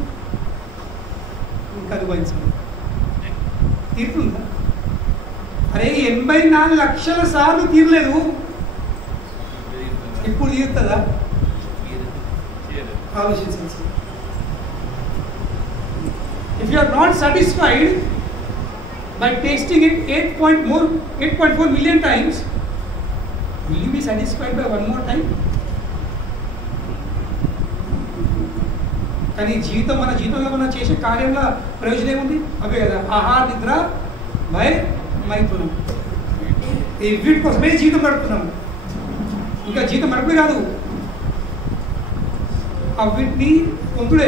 ఇంకా అనుభవించాలి, తీరుతుందా? అరే 84 లక్షల సార్లు తీరలేదు, ఇప్పుడు తీరుతుందా? ఆలోచించాల్సి. If you are not satisfied by tasting it 8.4 million times, will you be satisfied by one more time? కానీ జీవితం, మన జీవితంలో మనం చేసే కార్యంలో ప్రయోజనం ఏముంది? అవే కదా, ఆహార, నిద్ర, భయ, మైథునం. ఈ వీటి కోసమే జీవితం గడుపుతున్నాము. ఇంకా జీవితం గడుపుడే కాదు, ఆ వీటిని పొందుడే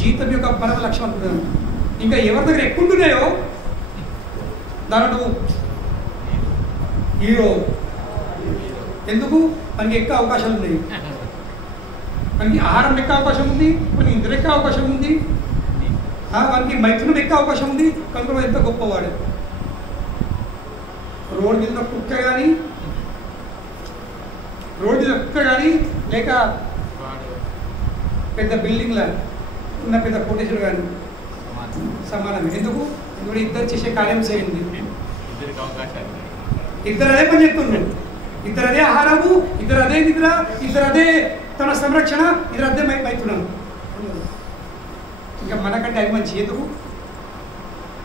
జీవితం యొక్క పరమ లక్ష్యం అనుకుంటున్నాను. ఇంకా ఎవరి దగ్గర ఎక్కువ ఉంటున్నాయో దాంట్లో హీరో. ఎందుకు? మనకి ఎక్కువ అవకాశాలు ఉన్నాయి, మనకి ఆహారం ఎక్క అవకాశం ఉంది, మనకి నిద్ర ఎక్క అవకాశం ఉంది, మనకి మైథునం ఎక్క అవకాశం ఉంది. కనుక ఎంత గొప్పవాడు. రోడ్డు మీద కుక్క కానీ, రోడ్డు మీద కుక్క కానీ, లేక పెద్ద బిల్డింగ్ల ఉన్న పెద్ద కోటేశ్వరుడు కానీ సమానమే. ఎందుకు? ఎందుకంటే ఇద్దరు చేసే కార్యం చేయండి, ఇద్దరు అదే పని చెప్తున్నారు, ఇద్దరు అదే ఆహారము, ఇద్దరు అదే నిద్ర, ఇద్దరు అదే తన సంరక్షణ, ఇద్దరు అదే మైథునం. ఇంకా మనకంటే అవి మంచి. ఎందుకు?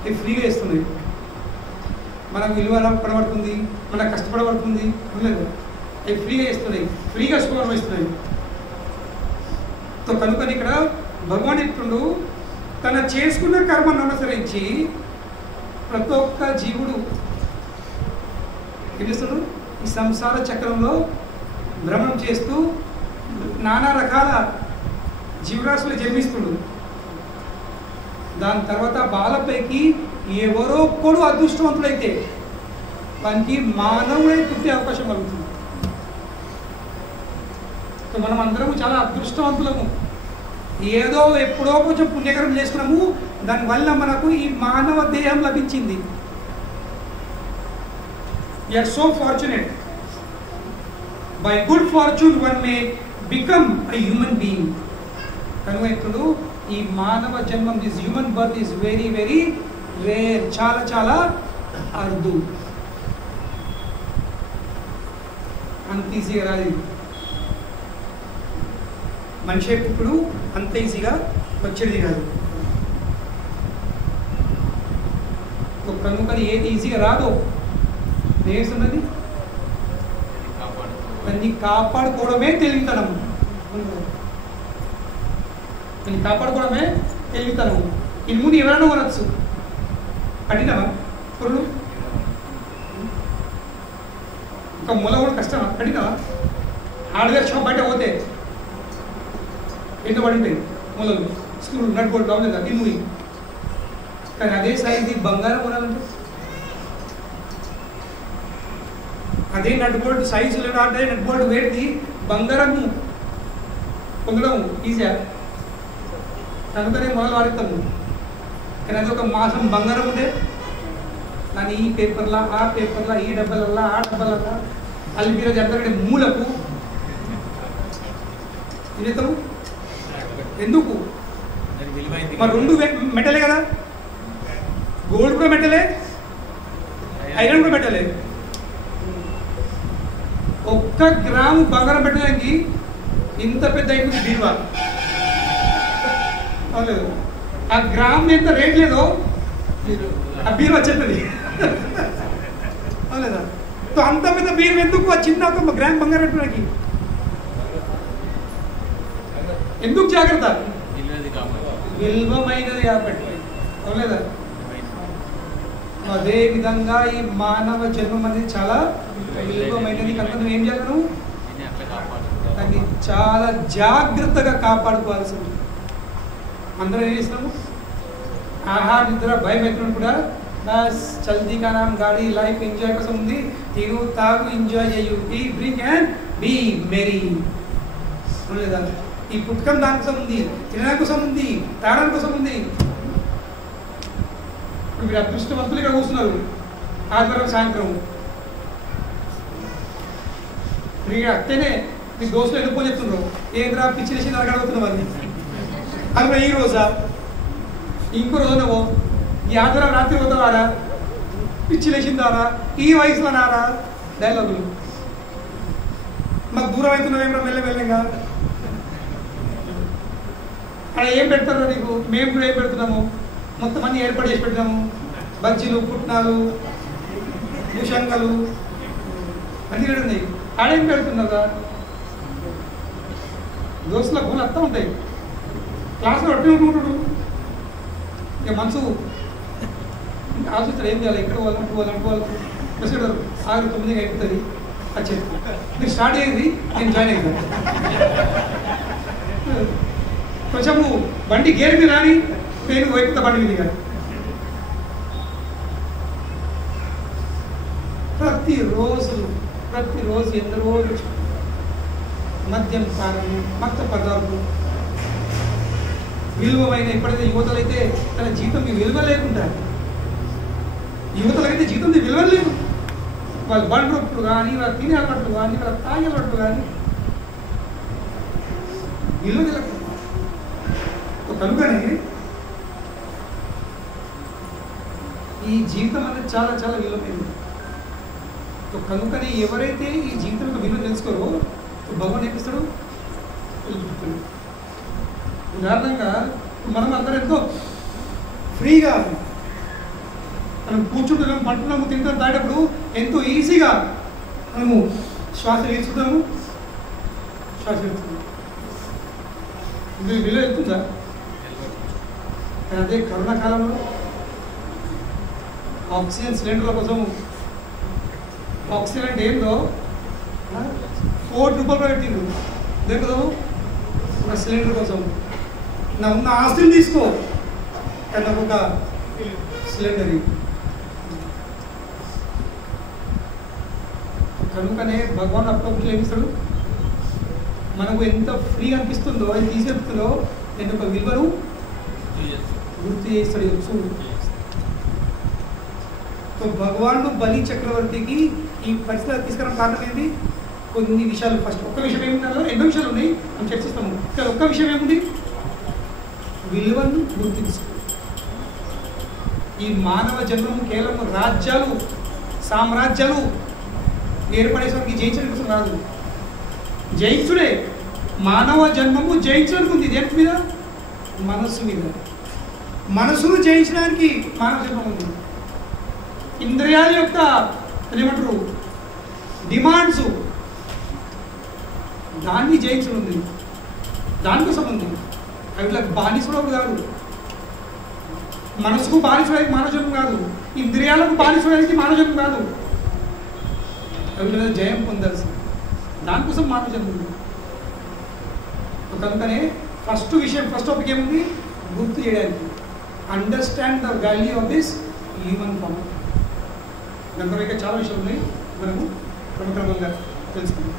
ఇవి ఫ్రీగా ఇస్తున్నాయి, మనకు విలువ పడబడుతుంది, మనకు కష్టపడబడుతుంది, లేదు, అవి ఫ్రీగా ఇస్తున్నాయి, ఫ్రీగా సుఖం ఇస్తున్నాయి. కనుక ఇక్కడ భగవానుడు తన చేసుకున్న కర్మను అనుసరించి ప్రతి ఒక్క జీవుడు తెలుసుడు ఈ సంసార చక్రంలో భ్రమణం చేస్తూ నానా రకాల జీవరాశులు జన్మిస్తుడు. దాని తర్వాత బాలపైకి ఎవరో ఒక్కడు అదృష్టవంతుడైతే వానికి మానవుడై పుట్టే అవకాశం కలుగుతుంది. మనం అందరము చాలా అదృష్టవంతులము. ఏదో ఎప్పుడో కొంచెం పుణ్యకరం చేసుకున్నాము, దానివల్ల మనకు ఈ మానవ దేహం లభించింది. We are so fortunate. By good fortune one may become a human being. కనుక ఇప్పుడు ఈ మానవ జన్మం, this human birth is very very rare, చాలా చాలా అరుదు. అంత ఈజీగా రాదు. మనిషి ఇప్పుడు అంత ఈజీగా వచ్చేది కాదు. కనుకని ఏది ఈజీగా రాదో నేస్తున్నది దాన్ని కాపాడుకోవడమే తెలివితనం. దాన్ని కాపాడుకోవడమే తెలివితనం. ఈ ముందు ఎవరైనా కొనచ్చు, కఠినమా పురుడు? ఒక మూల కూడా కష్టమా? కఠినమా? హార్డ్వేర్ షాప్ బయట పోతే ఎంత పడింటాయి మూలలు, స్క్రూ, నట్ బోల్ట్ కావలేదా ఇనుము. కానీ అదే సైజు బంగారం కొనాలంటే అదే నట్ బోల్ట్ సైజు లేదా అదే నట్ బోల్ట్ వేడి బంగారము పొందడం ఈజీగా. కనుకనే మొదలు వాడతాము. కానీ అది ఒక మాసం బంగారం ఉంటే దాన్ని ఈ పేపర్లా, ఆ పేపర్లా, ఈ డబ్బాలల్లా, ఆ డబ్బాలల్లా అల్లిపిర జరుగుతుంటే మూలకు ఇదేతాము. ఎందుకు? మరి రెండు మెటలే కదా, గోల్డ్ కూడా మెటలే, ఐరన్ కూడా మెటలే. ఒక్క గ్రాము బంగారం పెట్టడానికి ఇంత పెద్ద అయిపోయింది బీరువా. అవలేదు, ఆ గ్రామ్ ఎంత రేట్ లేదో ఆ బీరువా చెప్తుంది. అవలేదా? అంత పెద్ద బీరువా ఎందుకు? ఆ చిన్న ఒక గ్రామ్ బంగారం పెట్టడానికి ఎందుకు జాగ్రత్త? విలువైనది విలువమైనది కాబట్టి. అవలేదా? అదే విధంగా ఈ మానవ జన్మం అనేది చాలా విలువమైనది కనుక నువ్వు ఏం చేయాలను? దాన్ని చాలా జాగ్రత్తగా కాపాడుకోవాల్సి ఉంది. అందరం ఏం చేస్తున్నాము? ఆహార నిద్ర భయం ఎత్తున కూడా బస్ చల్తీ కా నామ్ గాడి లైఫ్ ఎంజాయ్ కోసం ఉంది. తిను తాగు ఎంజాయ్ చేయు, ఈ డ్రింక్ అండ్ బీ మెరీ. లేదా ఈ పుస్తకం దానికోసం ఉంది, తినడానికి కోసం ఉంది, తాగడానికి కోసం ఉంది. ఇప్పుడు మీరు అదృష్టవంతులు ఇక్కడ కూర్చున్నారు ఆదివారం సాయంత్రం ఫ్రీగా అత్తేనే మీ దోస్తులు ఎందుకు చెప్తున్నారు ఏంద్రా పిచ్చి చేసి నాకు అడుగుతున్నావు అది. అది ఈ రోజా ఇంకో రోజునవో ఈ ఆదివారం రాత్రి పోతావారా పిచ్చి లేచిందారా ఈ వయసులో నారా డైలాగులు. మాకు దూరం అవుతున్నావేమో మెల్లమెల్లగా. అక్కడ ఏం పెడతారో నీకు, మేము కూడా ఏం పెడుతున్నాము, మొత్తం అన్ని ఏర్పాటు చేసి పెట్టినాము. బజ్జీలు, పుట్నాలు, భూషంగలు అన్నీ కూడా ఉన్నాయి. ఆడేం పెడుతున్నారా? దోస్తుల పూలు అంతా ఉంటాయి. క్లాసులో ఒట్టి ఉంటున్నాడు. ఇక మనసు ఆలోచిస్తాడు ఏం చేయాలి, ఎక్కడ పోవాలి మెసేజ్ 6-9 అయిపోతుంది. అది చెప్పి మీరు స్టార్ట్ అయ్యేది నేను జాయిన్ అయ్యింది. కొంచెము బండి గేర్ మీద రాని నేను వైపుతా బండి మీద. కానీ ప్రతిరోజు ఎందరో మద్యం పానము, మత్తు పదార్థం విలువమైన. ఎప్పుడైతే యువతలైతే తన జీతం విలువ లేకుండా, యువతలైతే జీతం విలువ లేదు. వాళ్ళు బండ్రొట్లు కానీ, వాళ్ళ తినే అలవాట్లు కానీ, వాళ్ళ తాగే అలవాట్లు కానీ విలువ తెలియదు. కనుకనే ఈ జీవితం అనేది చాలా చాలా విలువైనది. కనుకనే ఎవరైతే ఈ జీవితం యొక్క విలువ తెలుసుకోరో భగవాన్ ఏమిస్తాడు? ఉదాహరణంగా మనం అందరం ఎంతో ఫ్రీగా మనం కూర్చుంటున్నాం, పంటున్నాము, తింటాం, తాగేటప్పుడు ఎంతో ఈజీగా మనము శ్వాస పీల్చుకుంటాము, శ్వాస పీల్చుకుంటాము. ఇది విలువ వెళ్తుందా? అదే కరోనా కాలంలో ఆక్సిజన్ సిలిండర్ల కోసం, ఆక్సిజన్ అంటే ఏందో 4 రూపాయలు పెట్టిండు దొరకదు ఒక సిలిండర్ కోసం. నా ఉన్న ఆస్తిని తీసుకో కానీ నాకు ఒక సిలిండర్. కనుకనే భగవాన్ అప్పుడప్పుడు ఏమిస్తాడు, మనకు ఎంత ఫ్రీగా అనిపిస్తుందో, అది తీసుకెళ్తుందో నేను ఒక విలువను గుర్తు చేస్తాడు. చూడు, భగవాన్ బలి చక్రవర్తికి ఈ పరిస్థితి తీసుకురావడం కారణం ఏంటి? కొన్ని విషయాలు. ఫస్ట్ ఒక్క విషయం ఏముందో, ఎన్నో విషయాలు ఉన్నాయి మనం చర్చిస్తాము. కానీ ఒక్క విషయం ఏముంది? విలువను గుర్తించు. ఈ మానవ జన్మము కేవలం రాజ్యాలు, సామ్రాజ్యాలు ఏర్పడేసరికి జయించడం కోసం రాదు, జయించుడే. మానవ జన్మము జయించడానికి ఉంది. దేని మీద? మనస్సు మీద. మనసును జయించడానికి మానవ జన్మం ఉంది. ఇంద్రియాల యొక్క ఏమంటారు డిమాండ్స్, దాన్ని జయించడం ఉంది, దానికోసం ఉంది. అవి బానిసడు కాదు, మనసుకు బానిసడానికి మానవ జన్మం కాదు, ఇంద్రియాలకు బానిసడానికి మానవ జన్మం కాదు. అవి జయం పొందాల్సింది, దానికోసం మానవ జన్మం ఉంది. కనుకనే ఫస్ట్ విషయం, ఫస్ట్ టాపిక్ ఏముంది? గుర్తు చేయడానికి. Understand the value of this human form. దాంతో చాలా విషయాలు ఉన్నాయి, మనము క్రమక్రమంగా తెలుసుకుందాం.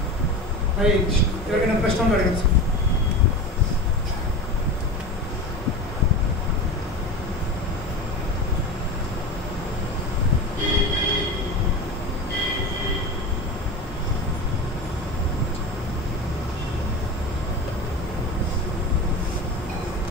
ఎవరికైనా ప్రశ్నలు అడగచ్చు.